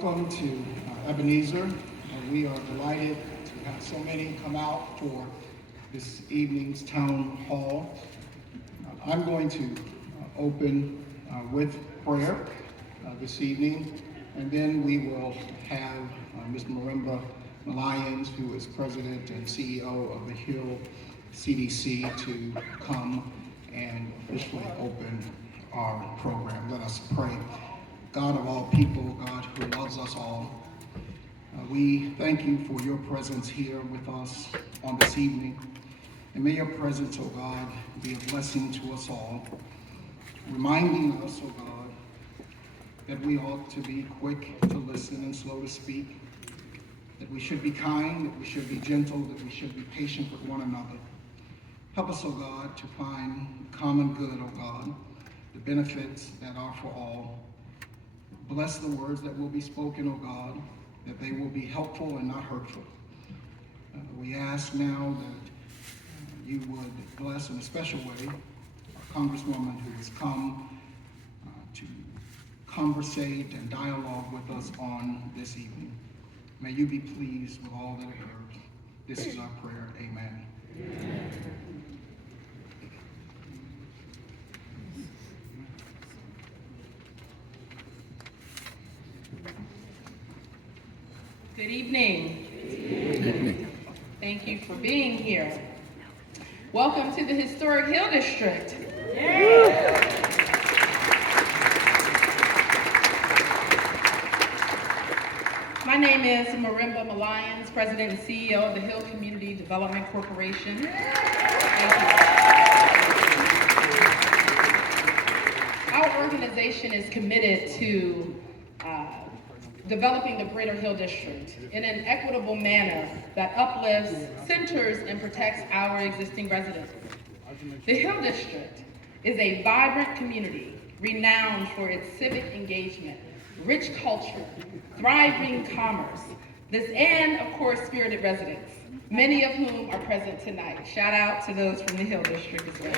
Welcome to Ebeneezer. We are delighted to have so many come out for this evening's town hall. I'm going to open with prayer this evening, and then we will have Ms. Marimba Lyons, who is President and CEO of the Hill CDC, to come and officially open our program. Let us pray. God of all people, God who loves us all, we thank you for your presence here with us on this evening. And may your presence, oh God, be a blessing to us all, reminding us, oh God, that we ought to be quick to listen and slow to speak, that we should be kind, that we should be gentle, that we should be patient with one another. Help us, oh God, to find common good, oh God, the benefits that are for all. Bless the words that will be spoken, oh God, that they will be helpful and not hurtful. We ask now that you would bless in a special way our Congresswoman who has come to conversate and dialogue with us on this evening. May you be pleased with all that are heard. This is our prayer. Amen. Amen. Good evening. Good evening. Thank you for being here. Welcome to the historic Hill District. My name is Marimba Lyons, President and CEO of the Hill Community Development Corporation. Thank you. Our organization is committed to developing the Greater Hill District in an equitable manner that uplifts, centers, and protects our existing residents. The Hill District is a vibrant community renowned for its civic engagement, rich culture, thriving commerce, and of course, spirited residents, many of whom are present tonight. Shout out to those from the Hill District as well.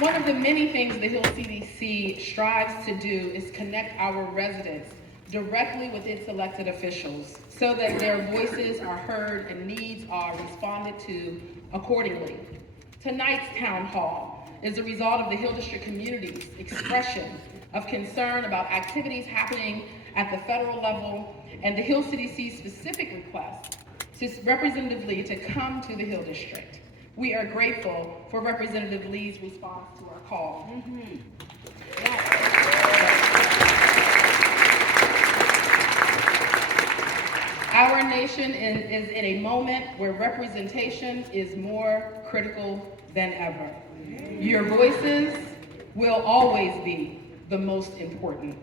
One of the many things the Hill CDC strives to do is connect our residents directly with its elected officials so that their voices are heard and needs are responded to accordingly. Tonight's town hall is a result of the Hill District community's expression of concern about activities happening at the federal level and the Hill CDC's specific request to Representative Lee to come to the Hill District. We are grateful for Representative Lee's response to our call. Our nation is in a moment where representation is more critical than ever. Your voices will always be the most important.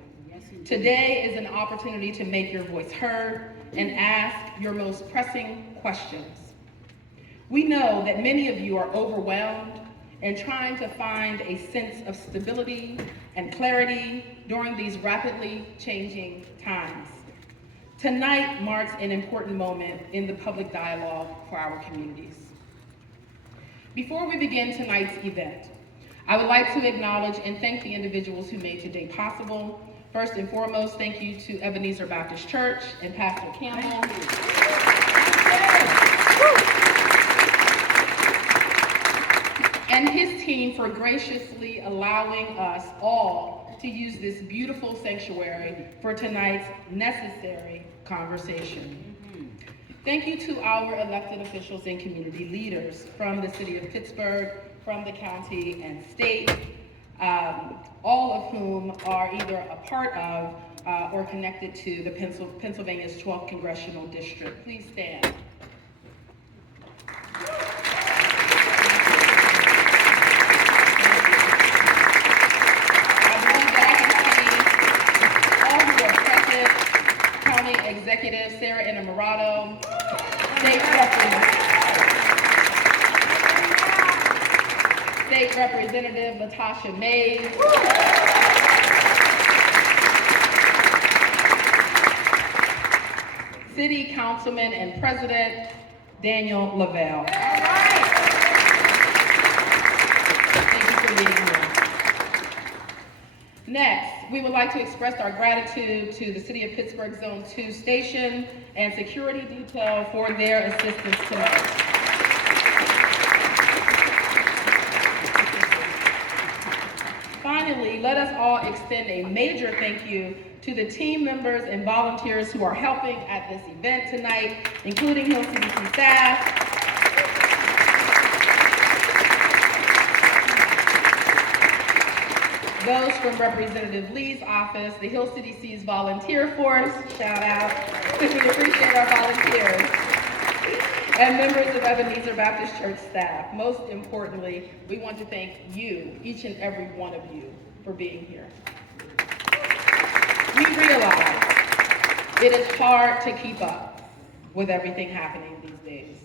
Today is an opportunity to make your voice heard and ask your most pressing questions. We know that many of you are overwhelmed and trying to find a sense of stability and clarity during these rapidly changing times. Tonight marks an important moment in the public dialogue for our communities. Before we begin tonight's event, I would like to acknowledge and thank the individuals who made today possible. First and foremost, thank you to Ebeneezer Baptist Church and Pastor Campbell. And his team for graciously allowing us all to use this beautiful sanctuary for tonight's necessary conversation. Thank you to our elected officials and community leaders from the city of Pittsburgh, from the county and state, all of whom are either a part of or connected to the Pennsylvania's 12th congressional district. Please stand. Executive Sarah Innamorato, State Representative Latasha Mays, City Councilman and President Daniel Lavelle. Thank you for being here. Next, we would like to express our gratitude to the City of Pittsburgh Zone 2 Station and security detail for their assistance tonight. Finally, let us all extend a major thank you to the team members and volunteers who are helping at this event tonight, including Hill CDC staff, those from Representative Lee's office, the Hill CDC's volunteer force, shout out, we appreciate our volunteers, and members of Ebeneezer Baptist Church staff. Most importantly, we want to thank you, each and every one of you, for being here. We realize it is hard to keep up with everything happening these days.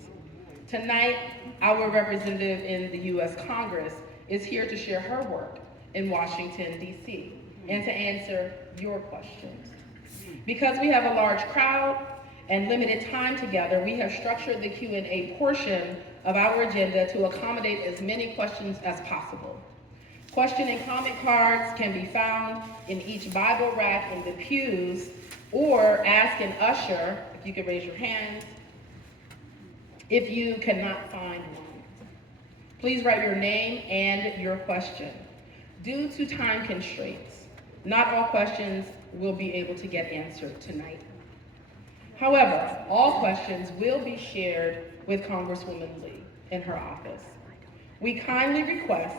Tonight, our representative in the U.S. Congress is here to share her work in Washington, D.C., and to answer your questions. Because we have a large crowd and limited time together, we have structured the Q&A portion of our agenda to accommodate as many questions as possible. Question and comment cards can be found in each Bible rack in the pews, or ask an usher, if you could raise your hand, if you cannot find one. Please write your name and your question. Due to time constraints, not all questions will be able to get answered tonight. However, all questions will be shared with Congresswoman Lee in her office. We kindly request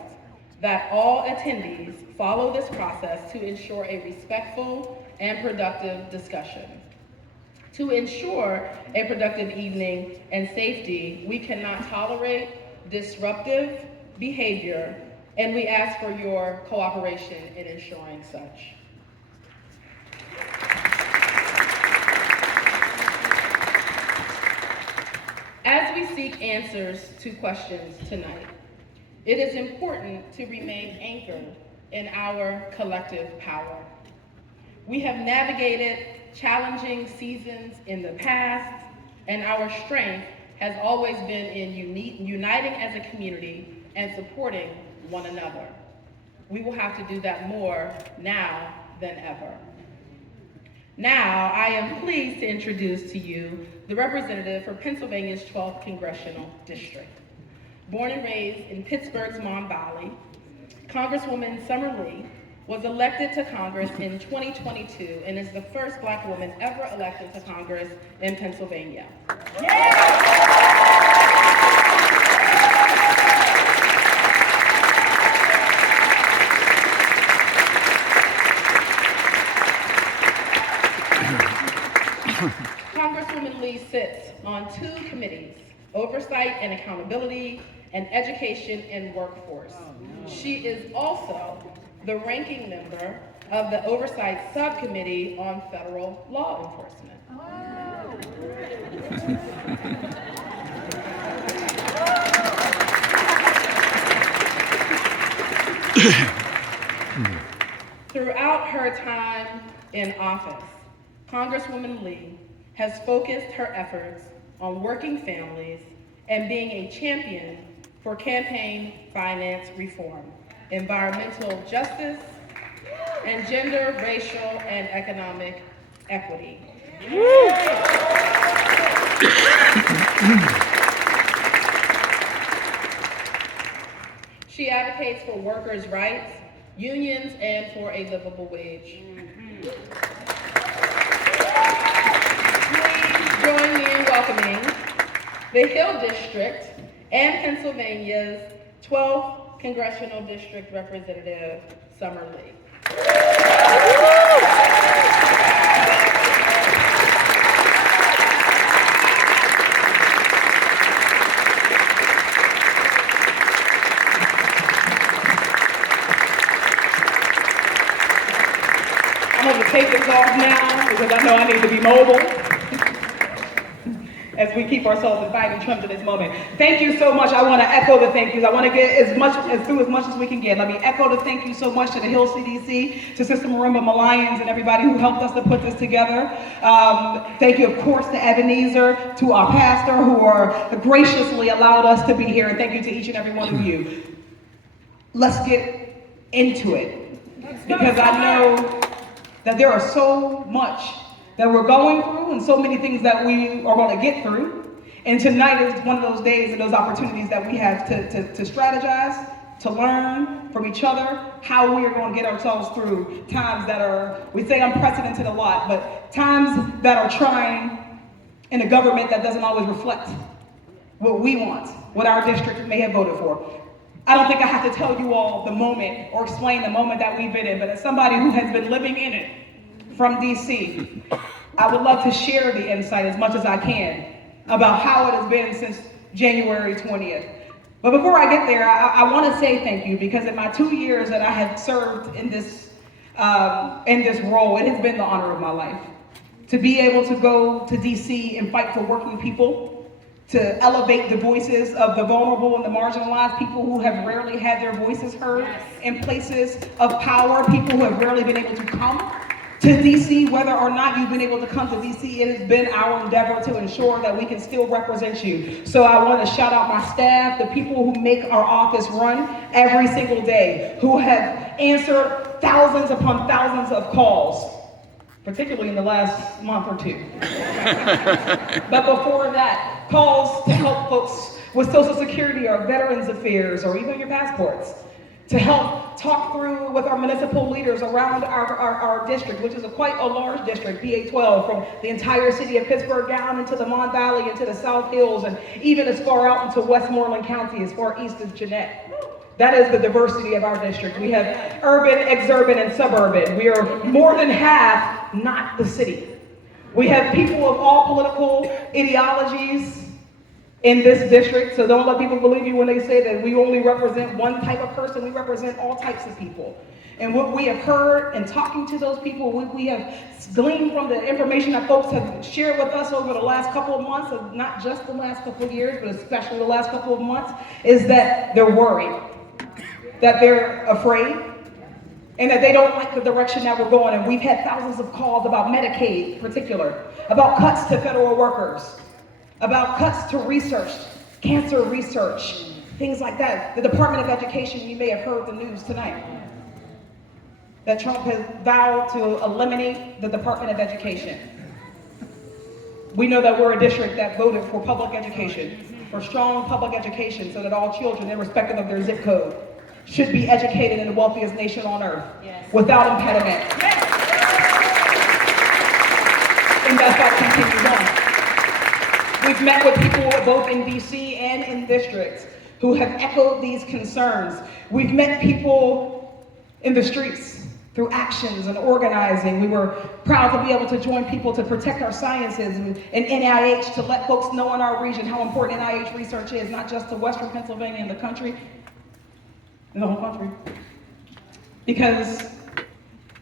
that all attendees follow this process to ensure a respectful and productive discussion. To ensure a productive evening and safety, we cannot tolerate disruptive behavior, and we ask for your cooperation in ensuring such. As we seek answers to questions tonight, it is important to remain anchored in our collective power. We have navigated challenging seasons in the past, and our strength has always been in uniting as a community and supporting one another. We will have to do that more now than ever. Now, I am pleased to introduce to you the representative for Pennsylvania's 12th Congressional District. Born and raised in Pittsburgh's Mon Valley, Congresswoman Summer Lee was elected to Congress in 2022 and is the first Black woman ever elected to Congress in Pennsylvania. Congresswoman Lee sits on 2 committees, Oversight and Accountability, and Education and Workforce. She is also the ranking member of the Oversight Subcommittee on Federal Law Enforcement. Throughout her time in office, Congresswoman Lee has focused her efforts on working families and being a champion for campaign finance reform, environmental justice, and gender, racial, and economic equity. She advocates for workers' rights, unions, and for a livable wage. Please join me in welcoming the Hill District and Pennsylvania's 12th Congressional District Representative, Summer Lee. I'm going to take this off now because I know I need to be mobile as we keep ourselves in fighting terms in this moment. Thank you so much. I want to echo the thank yous. I want to get through as much as we can get. Let me echo the thank you so much to the Hill CDC, to Sister Marimba Malayans, and everybody who helped us to put this together. Thank you, of course, to Ebeneezer, to our pastor who graciously allowed us to be here, and thank you to each and every one of you. Let's get into it. because I know that there are so much that we're going through and so many things that we are going to get through. And tonight is one of those days and those opportunities that we have to strategize, to learn from each other how we are going to get ourselves through times that are, we say unprecedented a lot, but times that are trying in a government that doesn't always reflect what we want, what our district may have voted for. I don't think I have to tell you all the moment or explain the moment that we've been in, but as somebody who has been living in it from DC, I would love to share the insight as much as I can about how it has been since January 20th. But before I get there, I want to say thank you, because in my 2 years that I have served in this role, it has been the honor of my life to be able to go to DC and fight for working people, to elevate the voices of the vulnerable and the marginalized, people who have rarely had their voices heard in places of power, people who have rarely been able to come to DC. Whether or not you've been able to come to DC, it has been our endeavor to ensure that we can still represent you. So I want to shout out my staff, the people who make our office run every single day, who have answered thousands upon thousands of calls, particularly in the last month or two. But before that, calls to help folks with Social Security or Veterans Affairs or even your passports, to help talk through with our municipal leaders around our district, which is quite a large district, PA 12, from the entire city of Pittsburgh down into the Mon Valley, into the South Hills, and even as far out into Westmoreland County, as far east as Jeanette. That is the diversity of our district. We have urban, exurban, and suburban. We are more than half not the city. We have people of all political ideologies in this district, so don't let people believe you when they say that we only represent one type of person. We represent all types of people. And what we have heard in talking to those people, what we have gleaned from the information that folks have shared with us over the last couple of months, of not just the last couple of years, but especially the last couple of months, is that they're worried, that they're afraid, and that they don't like the direction that we're going. And we've had thousands of calls about Medicaid in particular, about cuts to federal workers, about cuts to research, cancer research, things like that. The Department of Education, you may have heard the news tonight, that Trump has vowed to eliminate the Department of Education. We know that we're a district that voted for public education, for strong public education, so that all children, irrespective of their zip code, should be educated in the wealthiest nation on earth, without impediment. And that fight continues on. We've met with people both in DC and in districts who have echoed these concerns. We've met people in the streets through actions and organizing. We were proud to be able to join people to protect our sciences and NIH, to let folks know in our region how important NIH research is, not just to Western Pennsylvania and the country, in the whole country. Because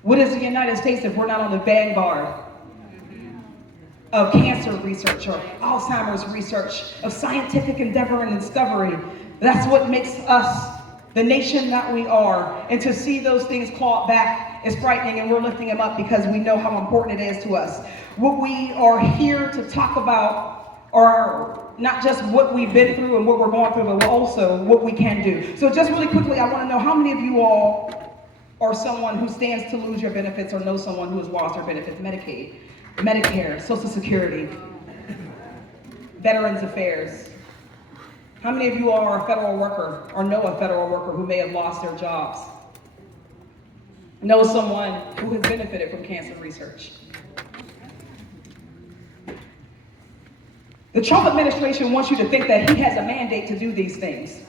what is the United States if we're not on the vanguard of cancer research or Alzheimer's research, of scientific endeavor and discovery? That's what makes us the nation that we are. And to see those things clawed back is frightening, and we're lifting them up because we know how important it is to us. What we are here to talk about are not just what we've been through and what we're going through, but also what we can do. So just really quickly, I want to know how many of you all are someone who stands to lose your benefits or know someone who has lost their benefits? Medicaid, Medicare, Social Security, Veterans Affairs. How many of you all are a federal worker or know a federal worker who may have lost their jobs? Know someone who has benefited from cancer research? The Trump administration wants you to think that he has a mandate to do these things.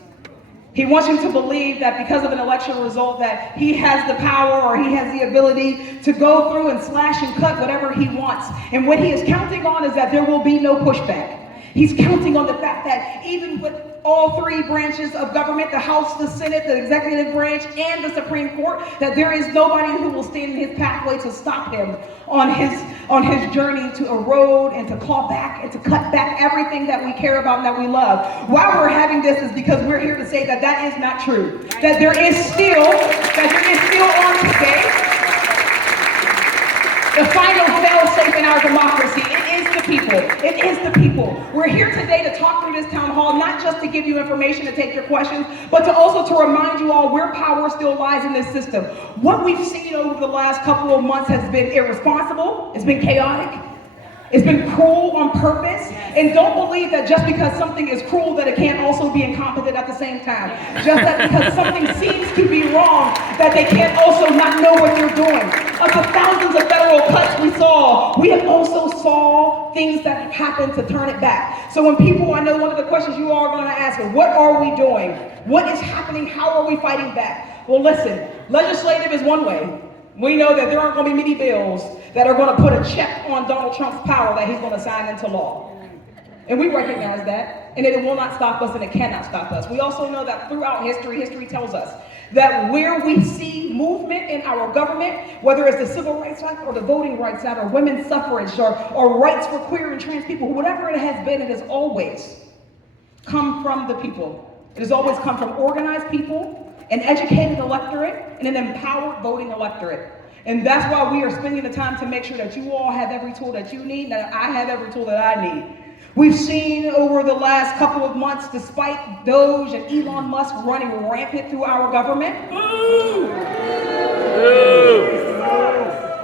He wants you to believe that because of an election result that he has the power or he has the ability to go through and slash and cut whatever he wants. And what he is counting on is that there will be no pushback. He's counting on the fact that even with all three branches of government, the House, the Senate, the executive branch, and the Supreme Court, that there is nobody who will stand in his pathway to stop him on his journey to erode and to claw back and to cut back everything that we care about and that we love. Why we're having this is because we're here to say that that is not true. That there is still on today the final fail-safe in our democracy. It is the people. It is the people. We're here today to talk through this town hall, not just to give you information to take your questions, but to also to remind you all where power still lies in this system. What we've seen over the last couple of months has been irresponsible. It's been chaotic. It's been cruel on purpose. And don't believe that just because something is cruel that it can't also be incompetent at the same time. Just that because something seems to be wrong, that they can't also not know what they're doing. Of the thousands of federal cuts we saw, we have also saw things that have happened to turn it back. So when people, I know one of the questions you all are going to ask is, what are we doing? What is happening? How are we fighting back? Well, listen, legislative is one way. We know that there aren't going to be many bills that are going to put a check on Donald Trump's power that he's going to sign into law. And we recognize that, and it will not stop us, and it cannot stop us. We also know that throughout history, history tells us that where we see movement in our government, whether it's the Civil Rights Act or the Voting Rights Act or women's suffrage or rights for queer and trans people, whatever it has been, it has always come from the people. It has always come from organized people, an educated electorate, and an empowered voting electorate. And that's why we are spending the time to make sure that you all have every tool that you need, that I have every tool that I need. We've seen over the last couple of months, despite Doge and Elon Musk running rampant through our government,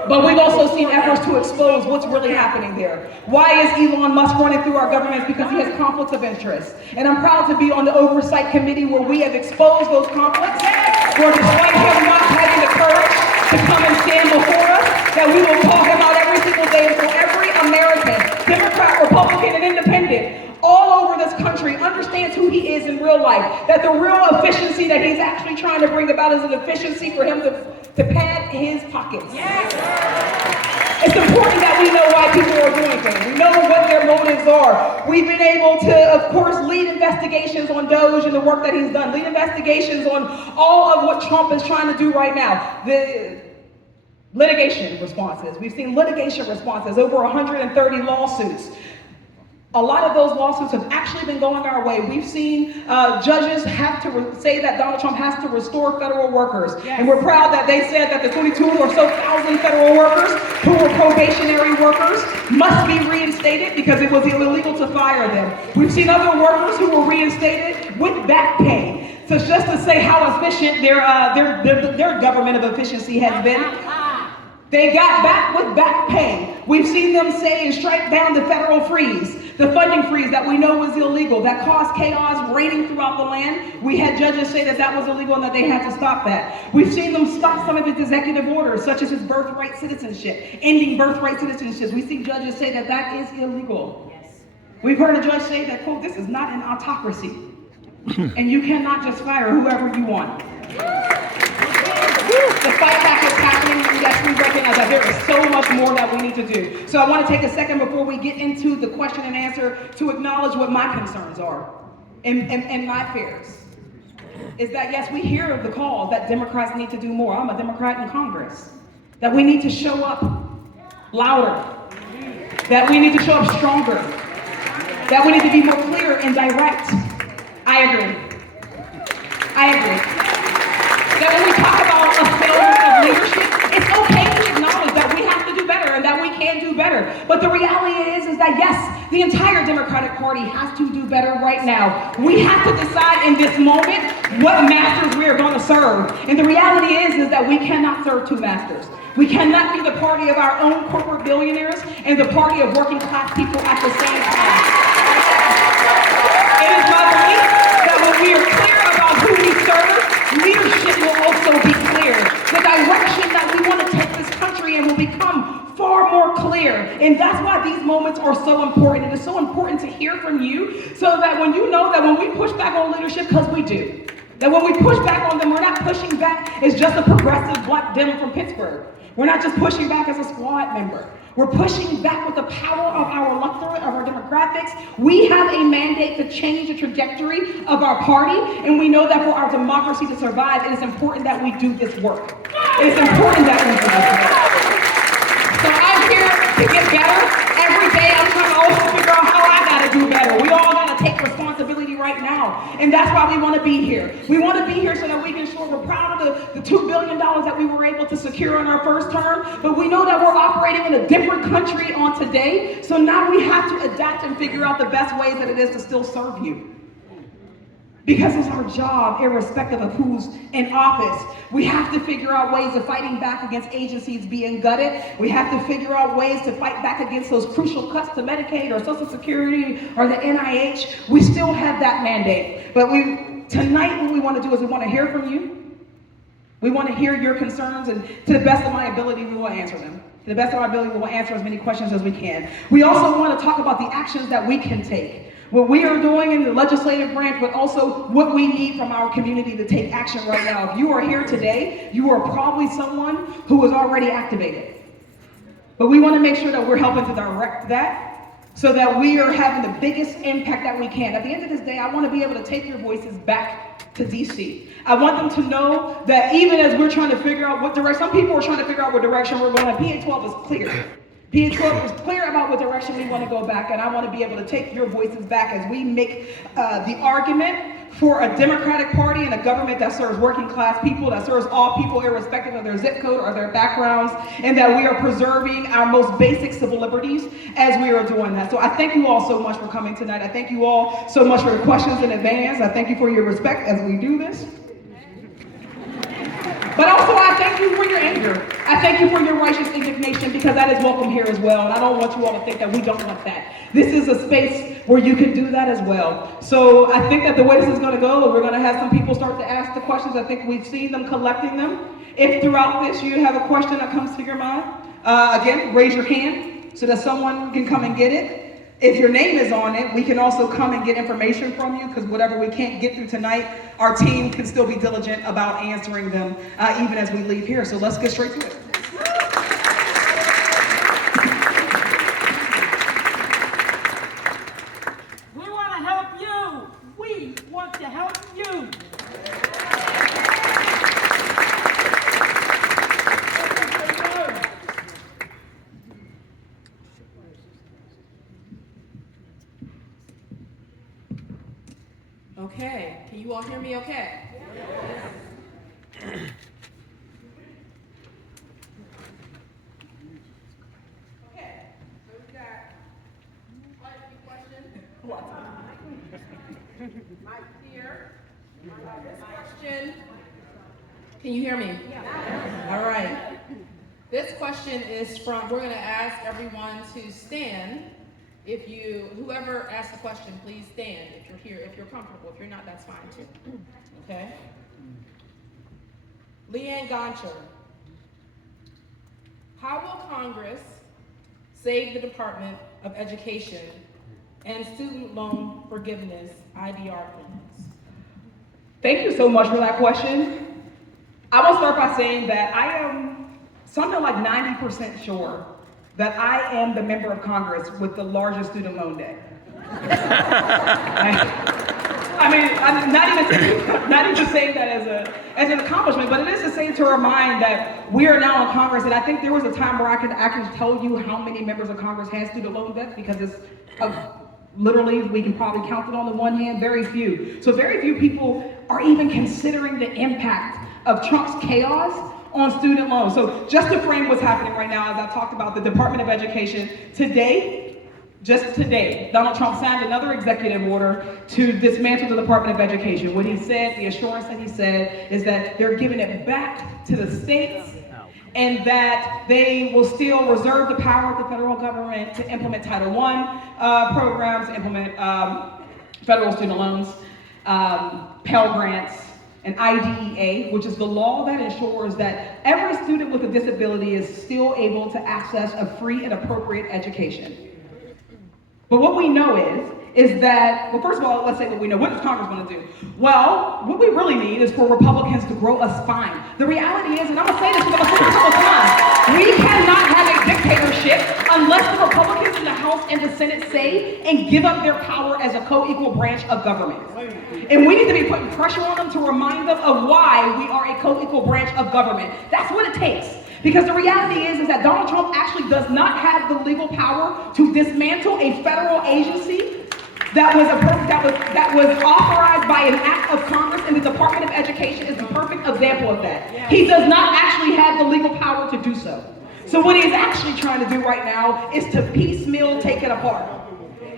but we've also seen efforts to expose what's really happening there. Why is Elon Musk running through our government? Because he has conflicts of interest. And I'm proud to be on the oversight committee where we have exposed those conflicts, where despite him not having the courage to come and stand before us, that we will call him out every single day. And for every American, Democrat, Republican, and Independent, all over this country understands who he is in real life, that the real efficiency that he's actually trying to bring about is an efficiency for him to pad his pockets. Yes. It's important that we know why people are doing things. We know what their motives are. We've been able to, of course, lead investigations on Doge and the work that he's done, lead investigations on all of what Trump is trying to do right now. The litigation responses. We've seen litigation responses, over 130 lawsuits. A lot of those lawsuits have actually been going our way. We've seen judges have to say that Donald Trump has to restore federal workers. Yes. And we're proud that they said that the 22 or so thousand federal workers who were probationary workers must be reinstated because it was illegal to fire them. We've seen other workers who were reinstated with back pay. So just to say how efficient their government of efficiency has been, they got back with back pay. We've seen them say and strike down the federal freeze, the funding freeze that we know was illegal, that caused chaos reigning throughout the land. We had judges say that that was illegal and that they had to stop that. We've seen them stop some of his executive orders, such as his birthright citizenship, ending birthright citizenships. We see judges say that that is illegal. Yes. We've heard a judge say that, quote, this is not an autocracy, and you cannot just fire whoever you want. The fight back is happening, and yes, we recognize that there is so much more that we need to do. So I want to take a second before we get into the question and answer to acknowledge what my concerns are and my fears. Is that, yes, we hear the call that Democrats need to do more. I'm a Democrat in Congress. That we need to show up louder. That we need to show up stronger. That we need to be more clear and direct. I agree. That when we talk about a failure of leadership, it's okay to acknowledge that we have to do better and that we can do better. But the reality is that yes, the entire Democratic Party has to do better right now. We have to decide in this moment what masters we are going to serve. And the reality is that we cannot serve two masters. We cannot be the party of our own corporate billionaires and the party of working class people at the same time. It is my belief that when we are clear about who we serve, leadership will also be clear. The direction that we want to take this country in will become far more clear. And that's why these moments are so important. It is so important to hear from you so that when you know that when we push back on leadership, because we do, that when we push back on them, we're not pushing back as just a progressive black Dem from Pittsburgh. We're not just pushing back as a squad member. We're pushing back with the power of our electorate, of our demographics. We have a mandate to change the trajectory of our party, and we know that for our democracy to survive, it is important that we do this work. It is important that we do this work. So I'm here to get better. Every day I'm trying to also figure out how I gotta do better. We all gotta take responsibility right now. And that's why we want to be here. We want to be here so that we can show we're proud of the $2 billion that we were able to secure in our first term, but we know that we're operating in a different country on today, so now we have to adapt and figure out the best ways that it is to still serve you. Because it's our job, irrespective of who's in office. We have to figure out ways of fighting back against agencies being gutted. We have to figure out ways to fight back against those crucial cuts to Medicaid or Social Security or the NIH. We still have that mandate. But tonight what we want to do is we want to hear from you. We want to hear your concerns, and to the best of my ability, we will answer them. To the best of our ability, we will answer as many questions as we can. We also want to talk about the actions that we can take. What we are doing in the legislative branch, but also what we need from our community to take action right now. If you are here today, you are probably someone who is already activated. But we want to make sure that we're helping to direct that so that we are having the biggest impact that we can. At the end of this day, I want to be able to take your voices back to DC. I want them to know that even as we're trying to figure out what direction, some people are trying to figure out what direction we're going, PA 12 is clear. PA 12 is clear about what direction we want to go back, and I want to be able to take your voices back as we make the argument for a Democratic Party and a government that serves working class people, that serves all people irrespective of their zip code or their backgrounds, and that we are preserving our most basic civil liberties as we are doing that. So I thank you all so much for coming tonight. I thank you all so much for your questions in advance. I thank you for your respect as we do this. But also, I thank you for your anger. I thank you for your righteous indignation, because that is welcome here as well. And I don't want you all to think that we don't want that. This is a space where you can do that as well. So I think that the way this is going to go, we're going to have some people start to ask the questions. I think we've seen them collecting them. If throughout this you have a question that comes to your mind, again, raise your hand so that someone can come and get it. If your name is on it, we can also come and get information from you, because whatever we can't get through tonight, our team can still be diligent about answering them even as we leave here. So let's get straight to it. We want to help you. We want to help you. Okay, can you all hear me okay? Okay, so we got quite a few questions. Mike here. This question, can you hear me? Yeah. All right. This question is from, we're going to ask everyone to stand. Whoever asked the question, please stand if you're here, if you're comfortable. If you're not, that's fine too. Okay? Leanne Goncher. How will Congress save the Department of Education and student loan forgiveness IDR plans? Thank you so much for that question. I will start by saying that I am something like 90% sure that I am the member of Congress with the largest student loan debt. I mean, I'm not even saying that as an accomplishment, but it is to say, to remind that we are now in Congress, and I think there was a time where I could actually tell you how many members of Congress had student loan debt, because it's literally, we can probably count it on the one hand, very few. So very few people are even considering the impact of Trump's chaos on student loans. So just to frame what's happening right now, as I talked about the Department of Education, just today, Donald Trump signed another executive order to dismantle the Department of Education. What he said, the assurance that he said, is that they're giving it back to the states, and that they will still reserve the power of the federal government to implement Title I programs, implement federal student loans, Pell Grants, and IDEA, which is the law that ensures that every student with a disability is still able to access a free and appropriate education. But what we know is that, well, first of all, let's say what we know. What is Congress going to do? Well, what we really need is for Republicans to grow a spine. The reality is, and I'm going to say this because I've said it a couple times, we cannot have a dictatorship unless the Republicans in the House and the Senate say and give up their power as a co-equal branch of government. And we need to be putting pressure on them to remind them of why we are a co-equal branch of government. That's what it takes. Because the reality is that Donald Trump actually does not have the legal power to dismantle a federal agency that was that was authorized by an act of Congress, and the Department of Education is the perfect example of that. He does not actually have the legal power to do so. So what he's actually trying to do right now is to piecemeal take it apart.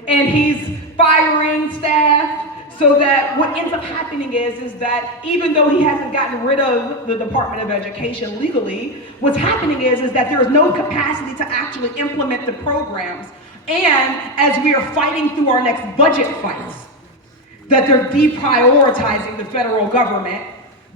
And he's firing staff, so that what ends up happening is that even though he hasn't gotten rid of the Department of Education legally, what's happening is that there is no capacity to actually implement the programs. And as we are fighting through our next budget fights, that they're deprioritizing the federal government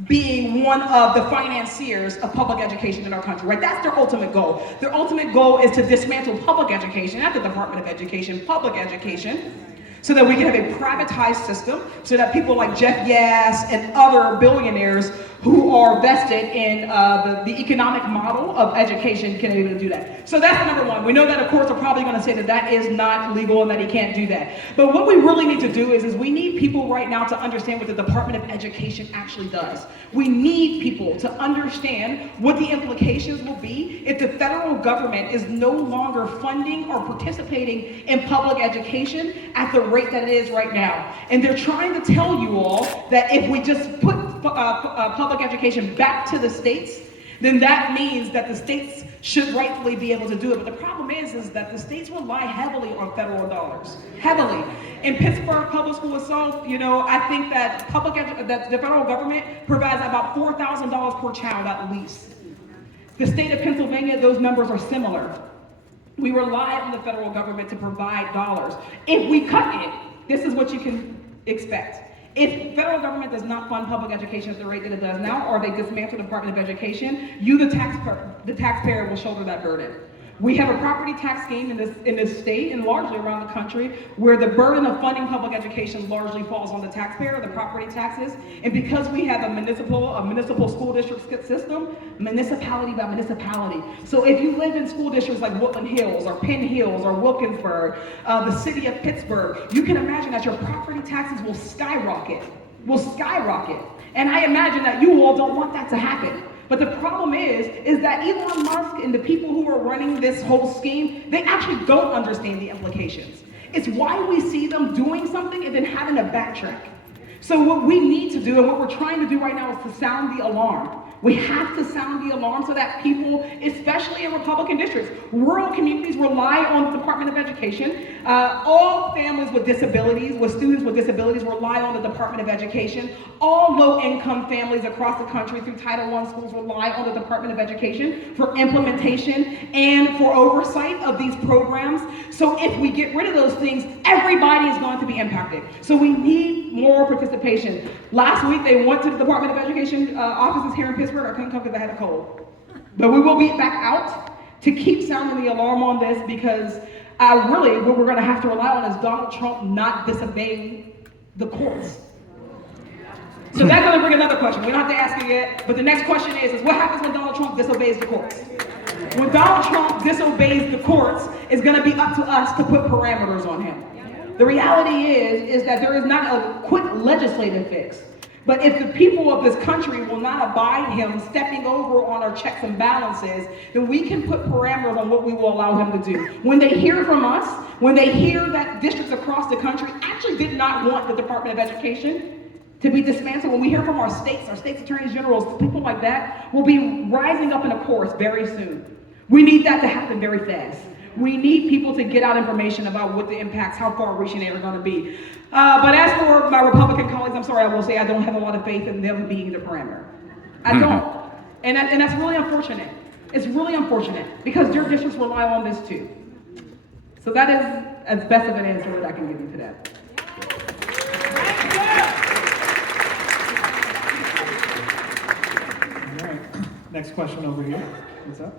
being one of the financiers of public education in our country, right? That's their ultimate goal. Their ultimate goal is to dismantle public education, not the Department of Education, public education, so that we can have a privatized system, so that people like Jeff Yass and other billionaires who are vested in the economic model of education can be able to do that. So that's number one. We know that the courts are probably going to say that that is not legal and that he can't do that. But what we really need to do is we need people right now to understand what the Department of Education actually does. We need people to understand what the implications will be if the federal government is no longer funding or participating in public education at the rate that it is right now. And they're trying to tell you all that if we just put public education back to the states, then that means that the states should rightfully be able to do it. But the problem is that the states rely heavily on federal dollars, heavily. In Pittsburgh public school itself, I think that that the federal government provides about $4,000 per child at least. The state of Pennsylvania, those numbers are similar. We rely on the federal government to provide dollars. If we cut it, this is what you can expect. If federal government does not fund public education at the rate that it does now, or they dismantle the Department of Education, you, the taxpayer, will shoulder that burden. We have a property tax scheme in this state and largely around the country where the burden of funding public education largely falls on the taxpayer, the property taxes. And because we have a municipal school district system, municipality by municipality. So if you live in school districts like Woodland Hills or Penn Hills or Wilkinsburg, the city of Pittsburgh, you can imagine that your property taxes will skyrocket. And I imagine that you all don't want that to happen. But the problem is that Elon Musk and the people who are running this whole scheme, they actually don't understand the implications. It's why we see them doing something and then having to backtrack. So what we need to do and what we're trying to do right now is to sound the alarm. We have to sound the alarm so that people, especially in Republican districts, rural communities rely on the Department of Education. All families with disabilities, with students with disabilities, rely on the Department of Education. All low-income families across the country through Title I schools rely on the Department of Education for implementation and for oversight of these programs. So if we get rid of those things, everybody is going to be impacted. So we need more participation. Last week, they went to the Department of Education offices here in Pittsburgh. I couldn't come because I had a cold. But we will be back out to keep sounding the alarm on this because really what we're going to have to rely on is Donald Trump not disobeying the courts. So that's going to bring another question. We don't have to ask it yet, but the next question is what happens when Donald Trump disobeys the courts? When Donald Trump disobeys the courts, it's going to be up to us to put parameters on him. The reality is that there is not a quick legislative fix. But if the people of this country will not abide him stepping over on our checks and balances, then we can put parameters on what we will allow him to do. When they hear from us, when they hear that districts across the country actually did not want the Department of Education to be dismantled, when we hear from our states attorneys generals, people like that will be rising up in a chorus very soon. We need that to happen very fast. We need people to get out information about what the impacts, how far-reaching they are going to be. But as for my Republican colleagues, I'm sorry, I will say I don't have a lot of faith in them being the parameter. I don't. And that's really unfortunate. It's really unfortunate because their districts rely on this too. So that is as best of an answer that I can give you to that. All right. Next question over here. What's up?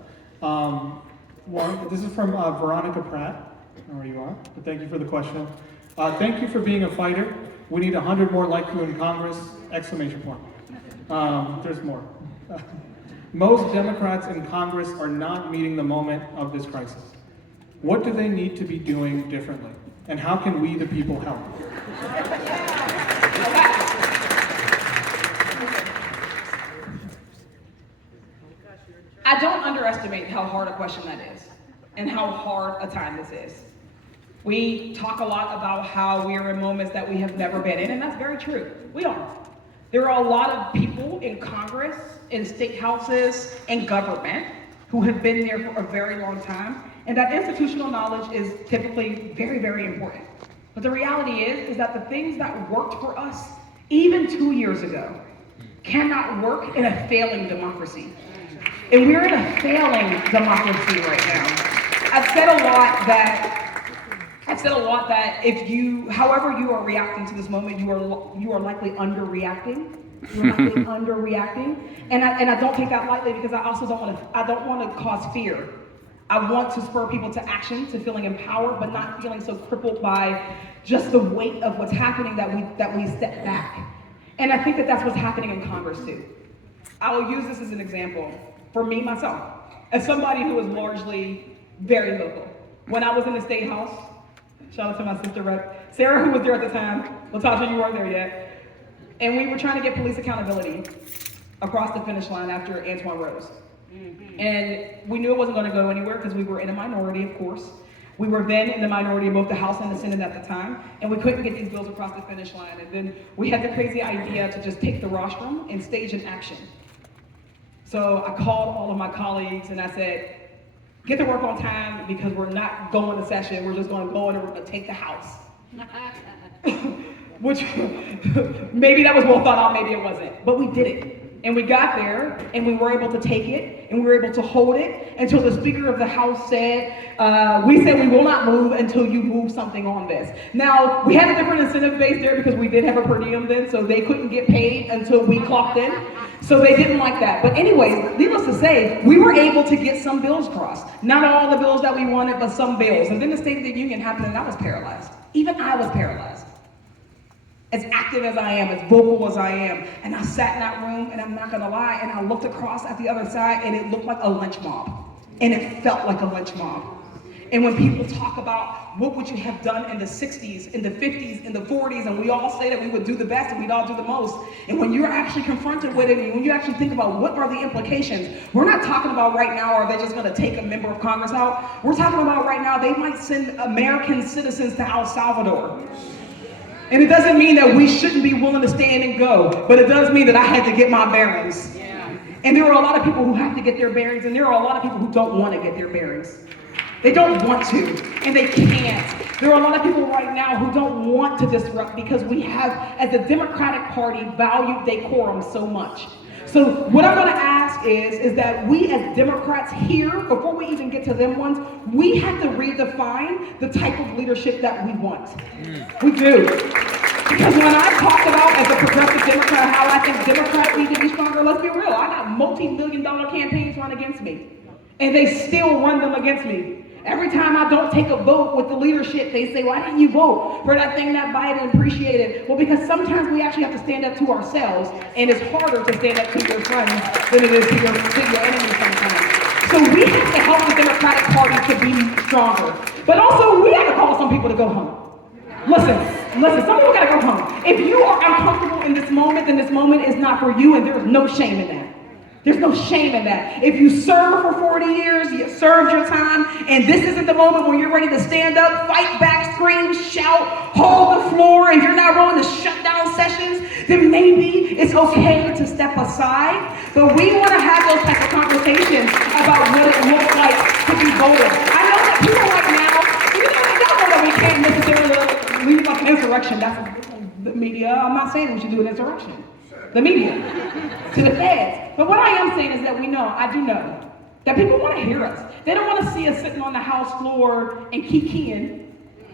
This is from Veronica Pratt. I don't know where you are, but thank you for the question. Thank you for being a fighter. We need 100 more like you in Congress! Exclamation point. There's more. Most Democrats in Congress are not meeting the moment of this crisis. What do they need to be doing differently? And how can we, the people, help? I don't underestimate how hard a question that is and how hard a time this is. We talk a lot about how we are in moments that we have never been in, and that's very true. We are. There are a lot of people in Congress, in state houses, in government who have been there for a very long time, and that institutional knowledge is typically very, very important. But the reality is that the things that worked for us even 2 years ago cannot work in a failing democracy. And we're in a failing democracy right now. I've said a lot that if you, however you are reacting to this moment, you are likely underreacting. You're likely underreacting, and I don't take that lightly, because I also don't want to cause fear. I want to spur people to action, to feeling empowered, but not feeling so crippled by just the weight of what's happening that we step back. And I think that that's what's happening in Congress too. I will use this as an example for me, myself, as somebody who is largely very local. When I was in the State House, shout out to my sister Rep. Sarah, who was there at the time. Latasha, you weren't there yet. And we were trying to get police accountability across the finish line after Antoine Rose. And we knew it wasn't going to go anywhere because we were in a minority, of course. We were then in the minority in both the House and the Senate at the time, and we couldn't get these bills across the finish line. And then we had the crazy idea to just take the rostrum and stage an action. So I called all of my colleagues and I said, get to work on time, because we're not going to session, we're just going to go and we're going to take the House. Which, maybe that was well thought out, maybe it wasn't, but we did it. And we got there, and we were able to take it, and we were able to hold it until the Speaker of the House said, we said we will not move until you move something on this. Now, we had a different incentive base there because we did have a per diem then, so they couldn't get paid until we clocked in. So they didn't like that. But anyways, needless to say, we were able to get some bills crossed. Not all the bills that we wanted, but some bills. And then the State of the Union happened, and I was paralyzed. Even I was paralyzed. As active as I am, as vocal as I am. And I sat in that room, and I'm not gonna lie, and I looked across at the other side, and it looked like a lynch mob. And it felt like a lynch mob. And when people talk about what would you have done in the 60s, in the 50s, in the 40s, and we all say that we would do the best and we'd all do the most, and when you're actually confronted with it, and when you actually think about what are the implications, we're not talking about right now, are they just gonna take a member of Congress out? We're talking about right now, they might send American citizens to El Salvador. And it doesn't mean that we shouldn't be willing to stand and go, but it does mean that I had to get my bearings. And there are a lot of people who have to get their bearings, and there are a lot of people who don't want to get their bearings. They don't want to, and they can't. There are a lot of people right now who don't want to disrupt, because we have, as a Democratic Party, valued decorum so much. So what I'm gonna ask is that we as Democrats here, before we even get to them ones, we have to redefine the type of leadership that we want. We do. Because when I talk about, as a progressive Democrat, how I think Democrats need to be stronger, let's be real, I got multi-million-dollar campaigns run against me. And they still run them against me. Every time I don't take a vote with the leadership, they say, why didn't you vote for that thing that Biden appreciated? Well, because sometimes we actually have to stand up to ourselves, and it's harder to stand up to your friends than it is to your enemies sometimes. So we have to help the Democratic Party to be stronger. But also, we have to call some people to go home. Listen, some people gotta go home. If you are uncomfortable in this moment, then this moment is not for you, and there's no shame in that. There's no shame in that. If you serve for 40 years, you served your time, and this isn't the moment when you're ready to stand up, fight back, scream, shout, hold the floor, if you're not willing to shut down sessions, then maybe it's okay to step aside. But we want to have those type of conversations about what it looks like to be voted. I know that people right now, y'all know that we can't necessarily lead like an insurrection. That's the media. I'm not saying we should do an insurrection. The media, to the feds. But what I am saying is that I do know, that people want to hear us. They don't want to see us sitting on the House floor and kikiing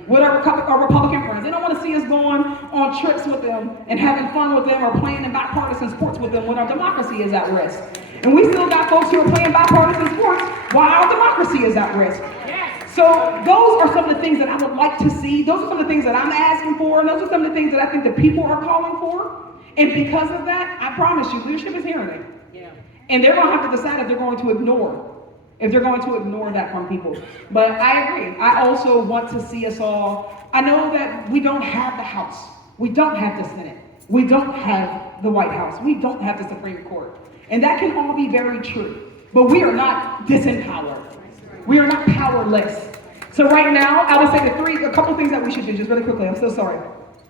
with our Republican friends. They don't want to see us going on trips with them and having fun with them, or playing in bipartisan sports with them when our democracy is at risk. And we still got folks who are playing bipartisan sports while our democracy is at risk. So those are some of the things that I would like to see. Those are some of the things that I'm asking for, and those are some of the things that I think the people are calling for. And because of that, I promise you, leadership is hearing it. And they're gonna have to decide if they're going to ignore that from people. But I agree. I also want to see us all. I know that we don't have the House. We don't have the Senate. We don't have the White House. We don't have the Supreme Court. And that can all be very true. But we are not disempowered. We are not powerless. So right now, I would say a couple things that we should do, just really quickly. I'm so sorry.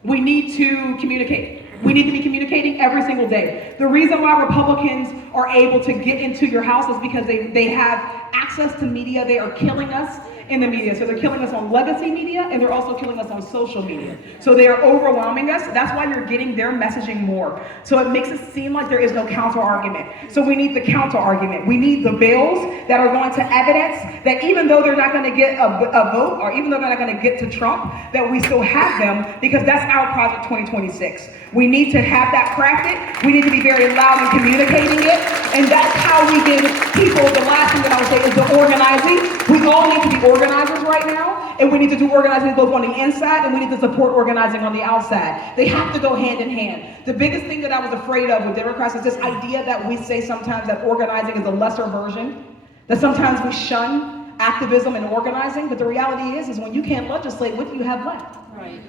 We need to communicate. We need to be communicating every single day. The reason why Republicans are able to get into your house is because they have access to media. They are killing us in the media. So they're killing us on legacy media, and they're also killing us on social media. So they are overwhelming us. That's why you're getting their messaging more. So it makes it seem like there is no counter argument. So we need the counter argument. We need the bills that are going to evidence that even though they're not going to get a vote, or even though they're not going to get to Trump, that we still have them, because that's our Project 2026. We need to have that crafted. We need to be very loud in communicating it. And that's how we give people, the last thing that I would say is the organizing. We all need to be organizers right now. And we need to do organizing both on the inside, and we need to support organizing on the outside. They have to go hand in hand. The biggest thing that I was afraid of with Democrats is this idea that we say sometimes that organizing is a lesser version, that sometimes we shun activism and organizing, but the reality is when you can't legislate, what do you have left? Right.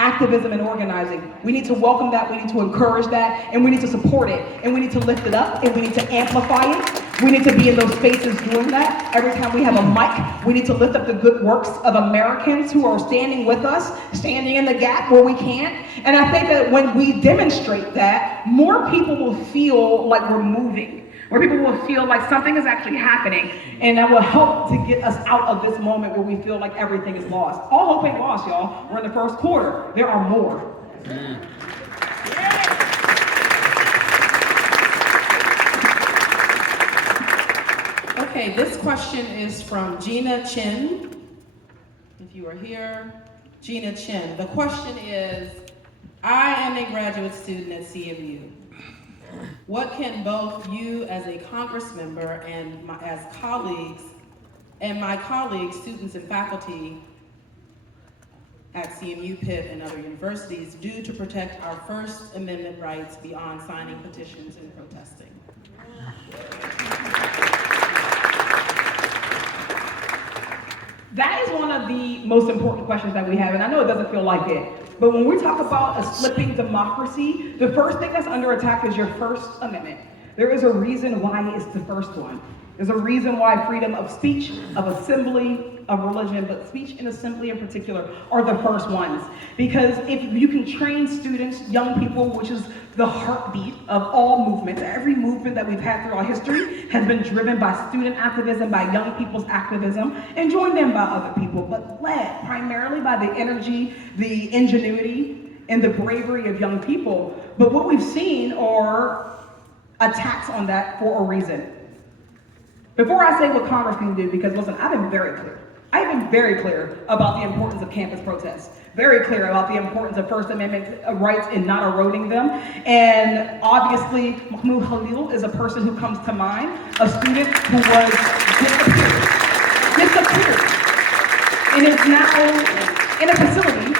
Activism and organizing. We need to welcome that, we need to encourage that, and we need to support it, and we need to lift it up, and we need to amplify it. We need to be in those spaces doing that. Every time we have a mic, we need to lift up the good works of Americans who are standing with us, standing in the gap where we can. And I think that when we demonstrate that, more people will feel like we're moving. Where people will feel like something is actually happening, and that will help to get us out of this moment where we feel like everything is lost. All hope ain't lost, y'all. We're in the first quarter. There are more. Okay, this question is from Gina Chin. If you are here, Gina Chin. The question is, I am a graduate student at CMU. What can both you as a Congress member and as colleagues, and my colleagues, students and faculty at CMU, Pitt, and other universities do to protect our First Amendment rights beyond signing petitions and protesting? That is one of the most important questions that we have, and I know it doesn't feel like it, but when we talk about a slipping democracy, the first thing that's under attack is your First Amendment. There is a reason why it's the first one. There's a reason why freedom of speech, of assembly, of religion, but speech and assembly in particular are the first ones. Because if you can train students, young people, which is the heartbeat of all movements, every movement that we've had throughout history has been driven by student activism, by young people's activism, and joined in by other people, but led primarily by the energy, the ingenuity, and the bravery of young people. But what we've seen are attacks on that for a reason. Before I say what Congress can do, because listen, I've been very clear. I've been very clear about the importance of campus protests, very clear about the importance of First Amendment rights and not eroding them. And obviously, Mahmoud Khalil is a person who comes to mind, a student who was disappeared, and is now in a facility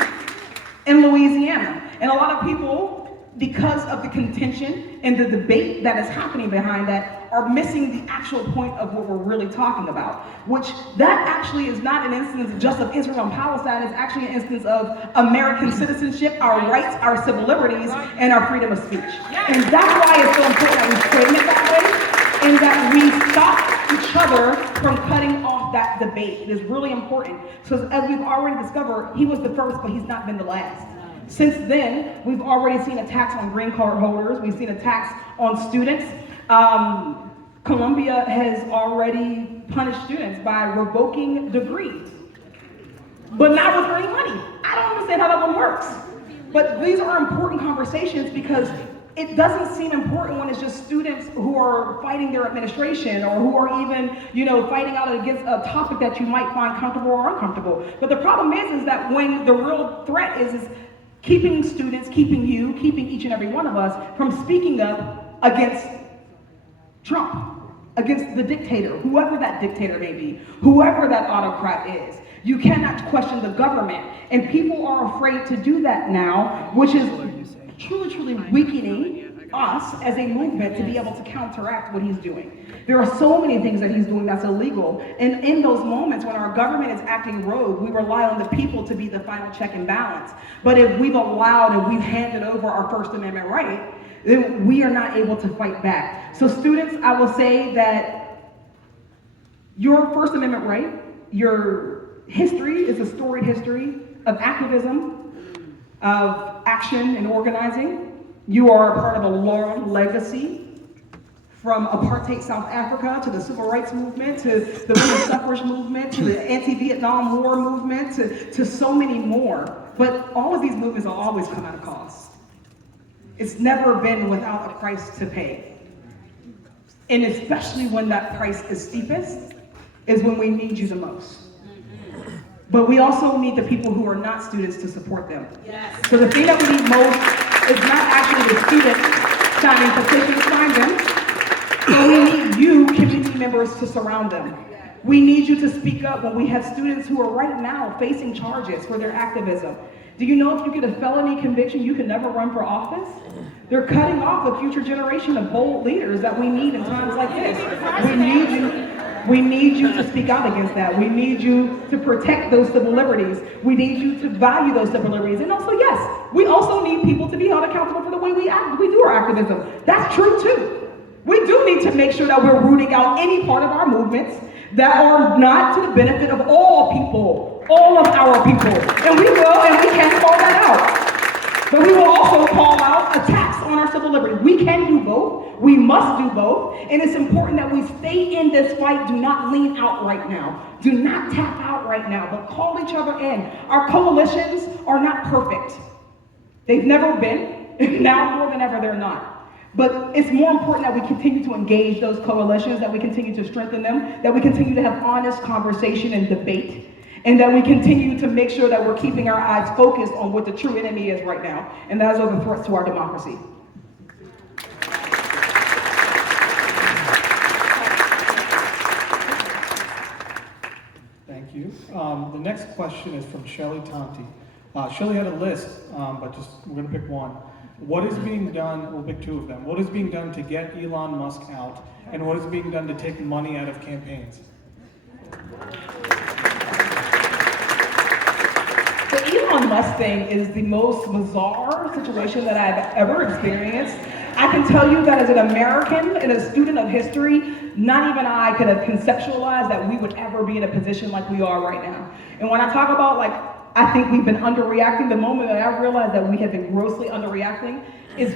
in Louisiana. And a lot of people, because of the contention and the debate that is happening behind that, are missing the actual point of what we're really talking about, which that actually is not an instance just of Israel and Palestine, it's actually an instance of American citizenship, our rights, our civil liberties, and our freedom of speech. And that's why it's so important that we frame it that way, and that we stop each other from cutting off that debate. It is really important. So as we've already discovered, he was the first, but he's not been the last. Since then, we've already seen attacks on green card holders. We've seen attacks on students. Columbia has already punished students by revoking degrees, but not with earning money. I don't understand how that one works. But these are important conversations because it doesn't seem important when it's just students who are fighting their administration or who are even, fighting out against a topic that you might find comfortable or uncomfortable. But the problem is that when the real threat is keeping students, keeping each and every one of us from speaking up against Trump, against the dictator, whoever that dictator may be, whoever that autocrat is. You cannot question the government, and people are afraid to do that now, which is truly, truly weakening us as a movement to be able to counteract what he's doing. There are so many things that he's doing that's illegal, and in those moments when our government is acting rogue, we rely on the people to be the final check and balance. But if we've allowed and we've handed over our First Amendment right, then we are not able to fight back. So students, I will say that your First Amendment right, your history is a storied history of activism, of action and organizing. You are a part of a long legacy, from apartheid South Africa to the civil rights movement, to the women's suffrage movement, to the anti-Vietnam War movement, to so many more. But all of these movements will always come at a cost. It's never been without a price to pay. And especially when that price is steepest, is when we need you the most. But we also need the people who are not students to support them. Yes. So the thing that we need most is not actually the students signing petitions, sign them. But we need you, community members, to surround them. We need you to speak up when we have students who are right now facing charges for their activism. Do you know if you get a felony conviction, you can never run for office? They're cutting off a future generation of bold leaders that we need in times like this. We need you to speak out against that. We need you to protect those civil liberties. We need you to value those civil liberties. And also, yes, we also need people to be held accountable for the way we do our activism. That's true too. We do need to make sure that we're rooting out any part of our movements that are not to the benefit of all people, all of our people. And we will, and we can call that out. But we will also call out attacks on our civil liberties. We can do both. We must do both. And it's important that we stay in this fight. Do not lean out right now. Do not tap out right now, but call each other in. Our coalitions are not perfect. They've never been. Now more than ever, they're not. But it's more important that we continue to engage those coalitions, that we continue to strengthen them, that we continue to have honest conversation and debate, and that we continue to make sure that we're keeping our eyes focused on what the true enemy is right now, and those are the threats to our democracy. Thank you. The next question is from Shelley Tonti. Shelley had a list, but we're going to pick one. What is being done, we'll pick two of them. What is being done to get Elon Musk out? And what is being done to take money out of campaigns? The Elon Musk thing is the most bizarre situation that I've ever experienced. I can tell you that as an American and a student of history, not even I could have conceptualized that we would ever be in a position like we are right now. And when I talk about I think we've been underreacting, the moment that I realized that we have been grossly underreacting is,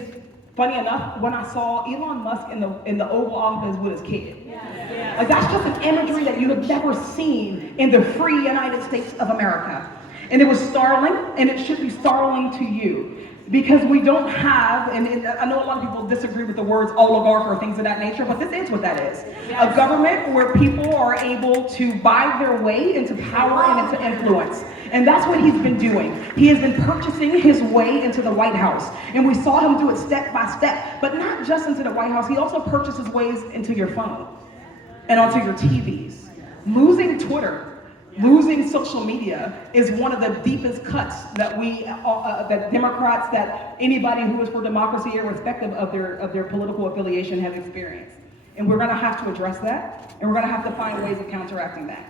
funny enough, when I saw Elon Musk in the Oval Office with his kid. Yeah. That's just an imagery that you have never seen in the free United States of America. And it was startling, and it should be startling to you. Because we don't have, and I know a lot of people disagree with the words oligarch or things of that nature, but this is what that is. Yes. A government where people are able to buy their way into power and into influence. And that's what he's been doing. He has been purchasing his way into the White House. And we saw him do it step by step, but not just into the White House. He also purchases ways into your phone and onto your TVs. Losing Twitter, losing social media is one of the deepest cuts that that Democrats, that anybody who is for democracy, irrespective of their political affiliation, has experienced. And we're gonna have to address that, and we're gonna have to find ways of counteracting that.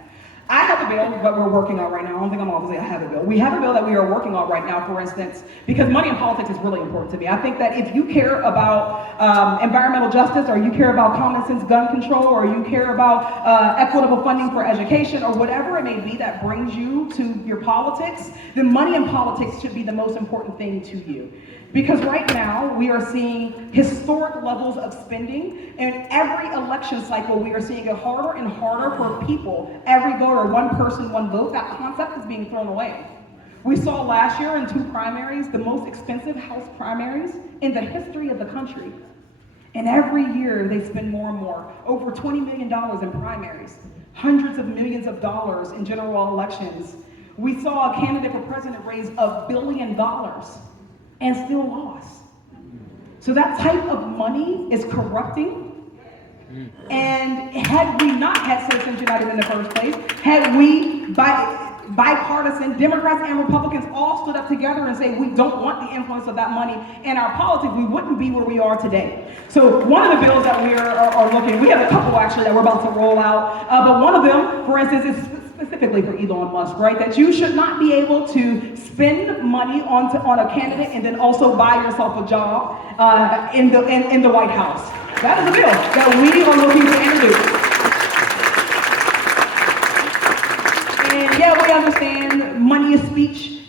I have a bill that we're working on right now. I don't think I'm allowed to say I have a bill. We have a bill that we are working on right now, for instance, because money in politics is really important to me. I think that if you care about environmental justice, or you care about common sense gun control, or you care about equitable funding for education, or whatever it may be that brings you to your politics, then money in politics should be the most important thing to you. Because right now, we are seeing historic levels of spending, and every election cycle, we are seeing it harder and harder for people. Every voter, one person, one vote, that concept is being thrown away. We saw last year in 2 primaries, the most expensive House primaries in the history of the country. And every year, they spend more and more, over $20 million in primaries, hundreds of millions of dollars in general elections. We saw a candidate for president raise $1 billion. And still lost. So that type of money is corrupting. And had we not had Citizens United in the first place, had we, bipartisan, Democrats and Republicans all stood up together and say we don't want the influence of that money in our politics, we wouldn't be where we are today. So one of the bills that we are looking, we have a couple actually that we're about to roll out, but one of them, for instance, is specifically for Elon Musk, right? That you should not be able to spend money on a candidate and then also buy yourself a job in the White House. That is a bill that we are looking to introduce. And yeah, we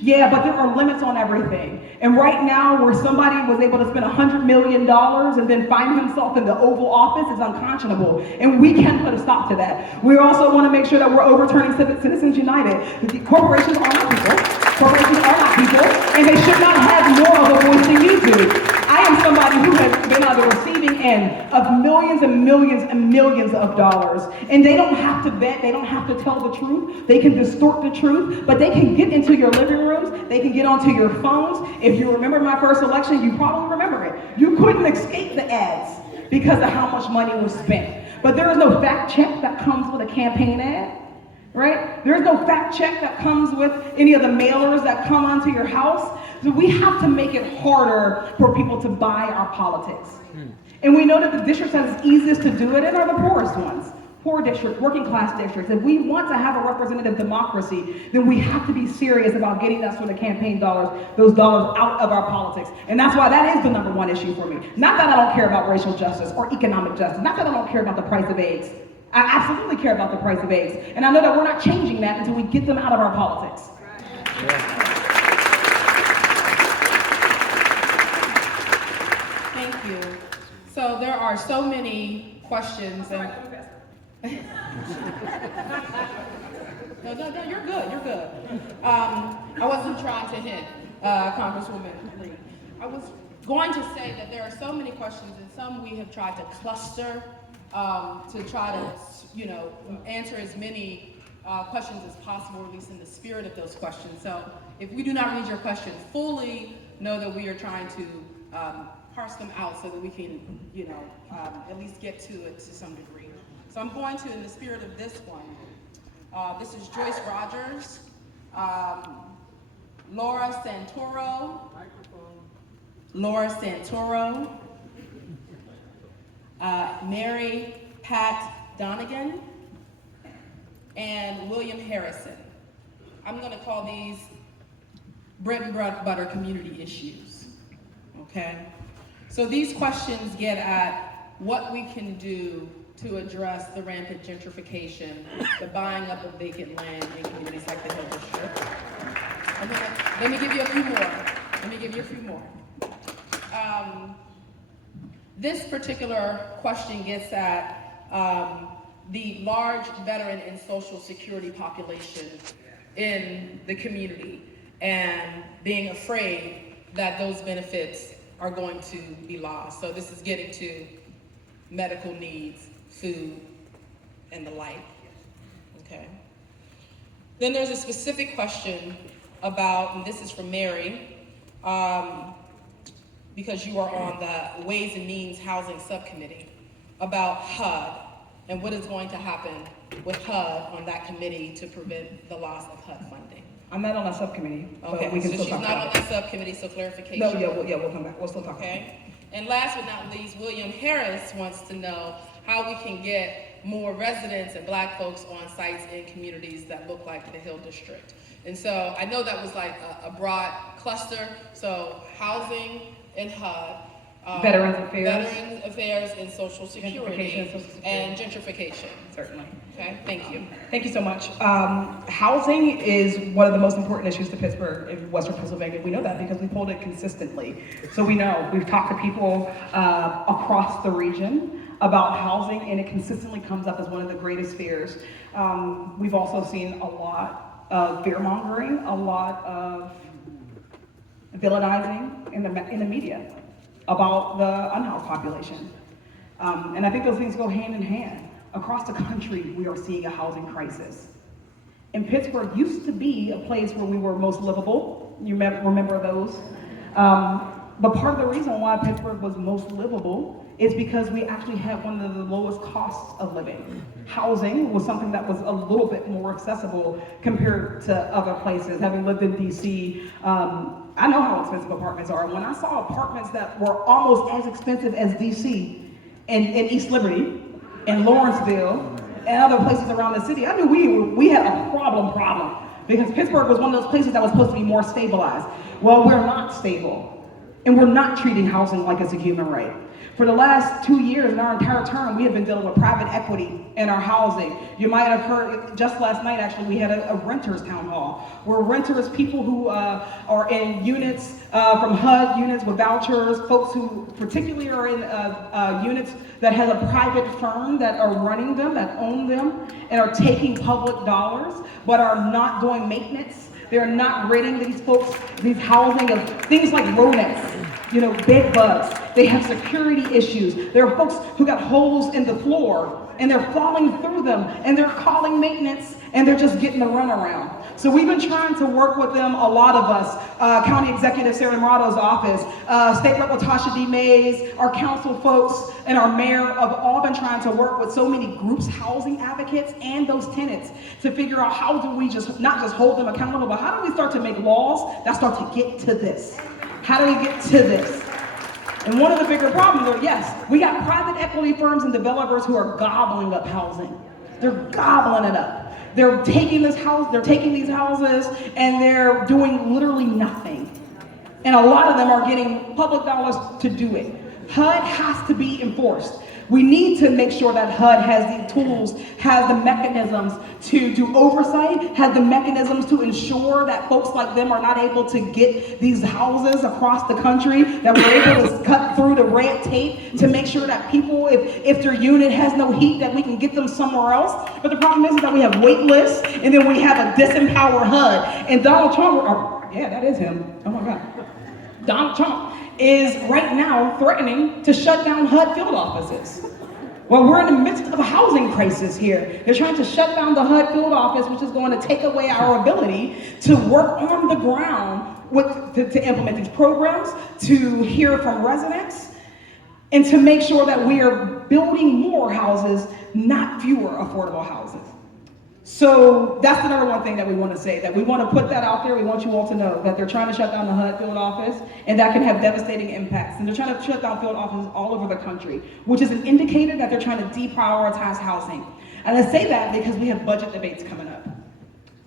Yeah, but there are limits on everything. And right now, where somebody was able to spend $100 million and then find himself in the Oval Office is unconscionable. And we can put a stop to that. We also want to make sure that we're overturning Citizens United. Corporations are not people. Corporations are not people. And they should not have more of a voice than you do. I am somebody who has been on the receiving end of millions and millions and millions of dollars. And they don't have to vet, they don't have to tell the truth. They can distort the truth, but they can get into your living rooms, they can get onto your phones. If you remember my first election, you probably remember it. You couldn't escape the ads because of how much money was spent. But there is no fact check that comes with a campaign ad. Right? There's no fact check that comes with any of the mailers that come onto your house. So we have to make it harder for people to buy our politics. And we know that the districts that is easiest to do it in are the poorest ones. Poor districts, working class districts. If we want to have a representative democracy, then we have to be serious about getting that sort of campaign dollars, those dollars out of our politics. And that's why that is the number one issue for me. Not that I don't care about racial justice or economic justice. Not that I don't care about the price of eggs. I absolutely care about the price of eggs. And I know that we're not changing that until we get them out of our politics. Thank you. So there are so many questions. And no, you're good, you're good. I wasn't trying to hit Congresswoman Lee. I was going to say that there are so many questions, and some we have tried to cluster to try to, answer as many questions as possible, or at least in the spirit of those questions. So if we do not read your questions fully, know that we are trying to parse them out so that we can, at least get to it to some degree. So I'm going to, in the spirit of this one, this is Joyce Rogers, Laura Santoro, Mary Pat Donegan, and William Harrison. I'm going to call these bread and butter community issues, okay? So these questions get at what we can do to address the rampant gentrification, the buying up of vacant land in communities like the Hill District. Let me give you a few more. This particular question gets at the large veteran and Social Security population in the community and being afraid that those benefits are going to be lost. So this is getting to medical needs, food, and the like, okay? Then there's a specific question about, and this is from Mary, because you are on the Ways and Means Housing Subcommittee, about HUD and what is going to happen with HUD on that committee to prevent the loss of HUD funding. I'm not on that subcommittee, Okay, but we can so still she's talk not about on it. that subcommittee, so clarification. No, we'll come back. We'll still talk about it. Okay, and last but not least, William Harris wants to know how we can get more residents and Black folks on sites in communities that look like the Hill District. And so I know that was like a broad cluster, so housing and HUD, Veterans Affairs and Social Security, and gentrification. Certainly. Okay, thank you. Thank you so much. Housing is one of the most important issues to Pittsburgh in Western Pennsylvania. We know that because we polled it consistently. So we know, we've talked to people across the region about housing, and it consistently comes up as one of the greatest fears. We've also seen a lot of fear-mongering, a lot of villainizing in the media about the unhoused population. And I think those things go hand in hand. Across the country, we are seeing a housing crisis. And Pittsburgh used to be a place where we were most livable. You remember those? But part of the reason why Pittsburgh was most livable is because we actually had one of the lowest costs of living. Housing was something that was a little bit more accessible compared to other places. Having lived in DC, I know how expensive apartments are. When I saw apartments that were almost as expensive as DC in East Liberty, in Lawrenceville, and other places around the city, I knew we had a problem because Pittsburgh was one of those places that was supposed to be more stabilized. Well, we're not stable. And we're not treating housing like it's a human right. For the last 2 years, in our entire term, we have been dealing with private equity in our housing. You might have heard, just last night actually, we had a renters town hall, where renters, people who are in units, from HUD units with vouchers, folks who particularly are in units that has a private firm that are running them, that own them, and are taking public dollars, but are not doing maintenance. They're not ridding these folks, these housing of things like rodents, bed bugs. They have security issues. There are folks who got holes in the floor and they're falling through them and they're calling maintenance and they're just getting the runaround. So we've been trying to work with them, a lot of us, County Executive Sarah Morato's office, State Rep Latasha D. Mays, our council folks, and our mayor have all been trying to work with so many groups, housing advocates, and those tenants to figure out how do we not just hold them accountable, but how do we start to make laws that start to get to this? How do we get to this? And one of the bigger problems are, yes, we got private equity firms and developers who are gobbling up housing. They're gobbling it up. They're taking these houses and they're doing literally nothing. And a lot of them are getting public dollars to do it. HUD has to be enforced. We need to make sure that HUD has the tools, has the mechanisms to do oversight, has the mechanisms to ensure that folks like them are not able to get these houses across the country, that we're able to cut through the red tape to make sure that people, if their unit has no heat, that we can get them somewhere else. But the problem is that we have wait lists, and then we have a disempowered HUD. And Donald Trump, yeah, that is him. Oh my God. Donald Trump is right now threatening to shut down HUD field offices. Well, we're in the midst of a housing crisis here. They're trying to shut down the HUD field office, which is going to take away our ability to work on the ground to implement these programs, to hear from residents, and to make sure that we are building more houses, not fewer affordable houses. So that's the number one thing that we want to say, that we want to put that out there. We want you all to know that they're trying to shut down the HUD field office, and that can have devastating impacts. And they're trying to shut down field offices all over the country, which is an indicator that they're trying to deprioritize housing. And I say that because we have budget debates coming up.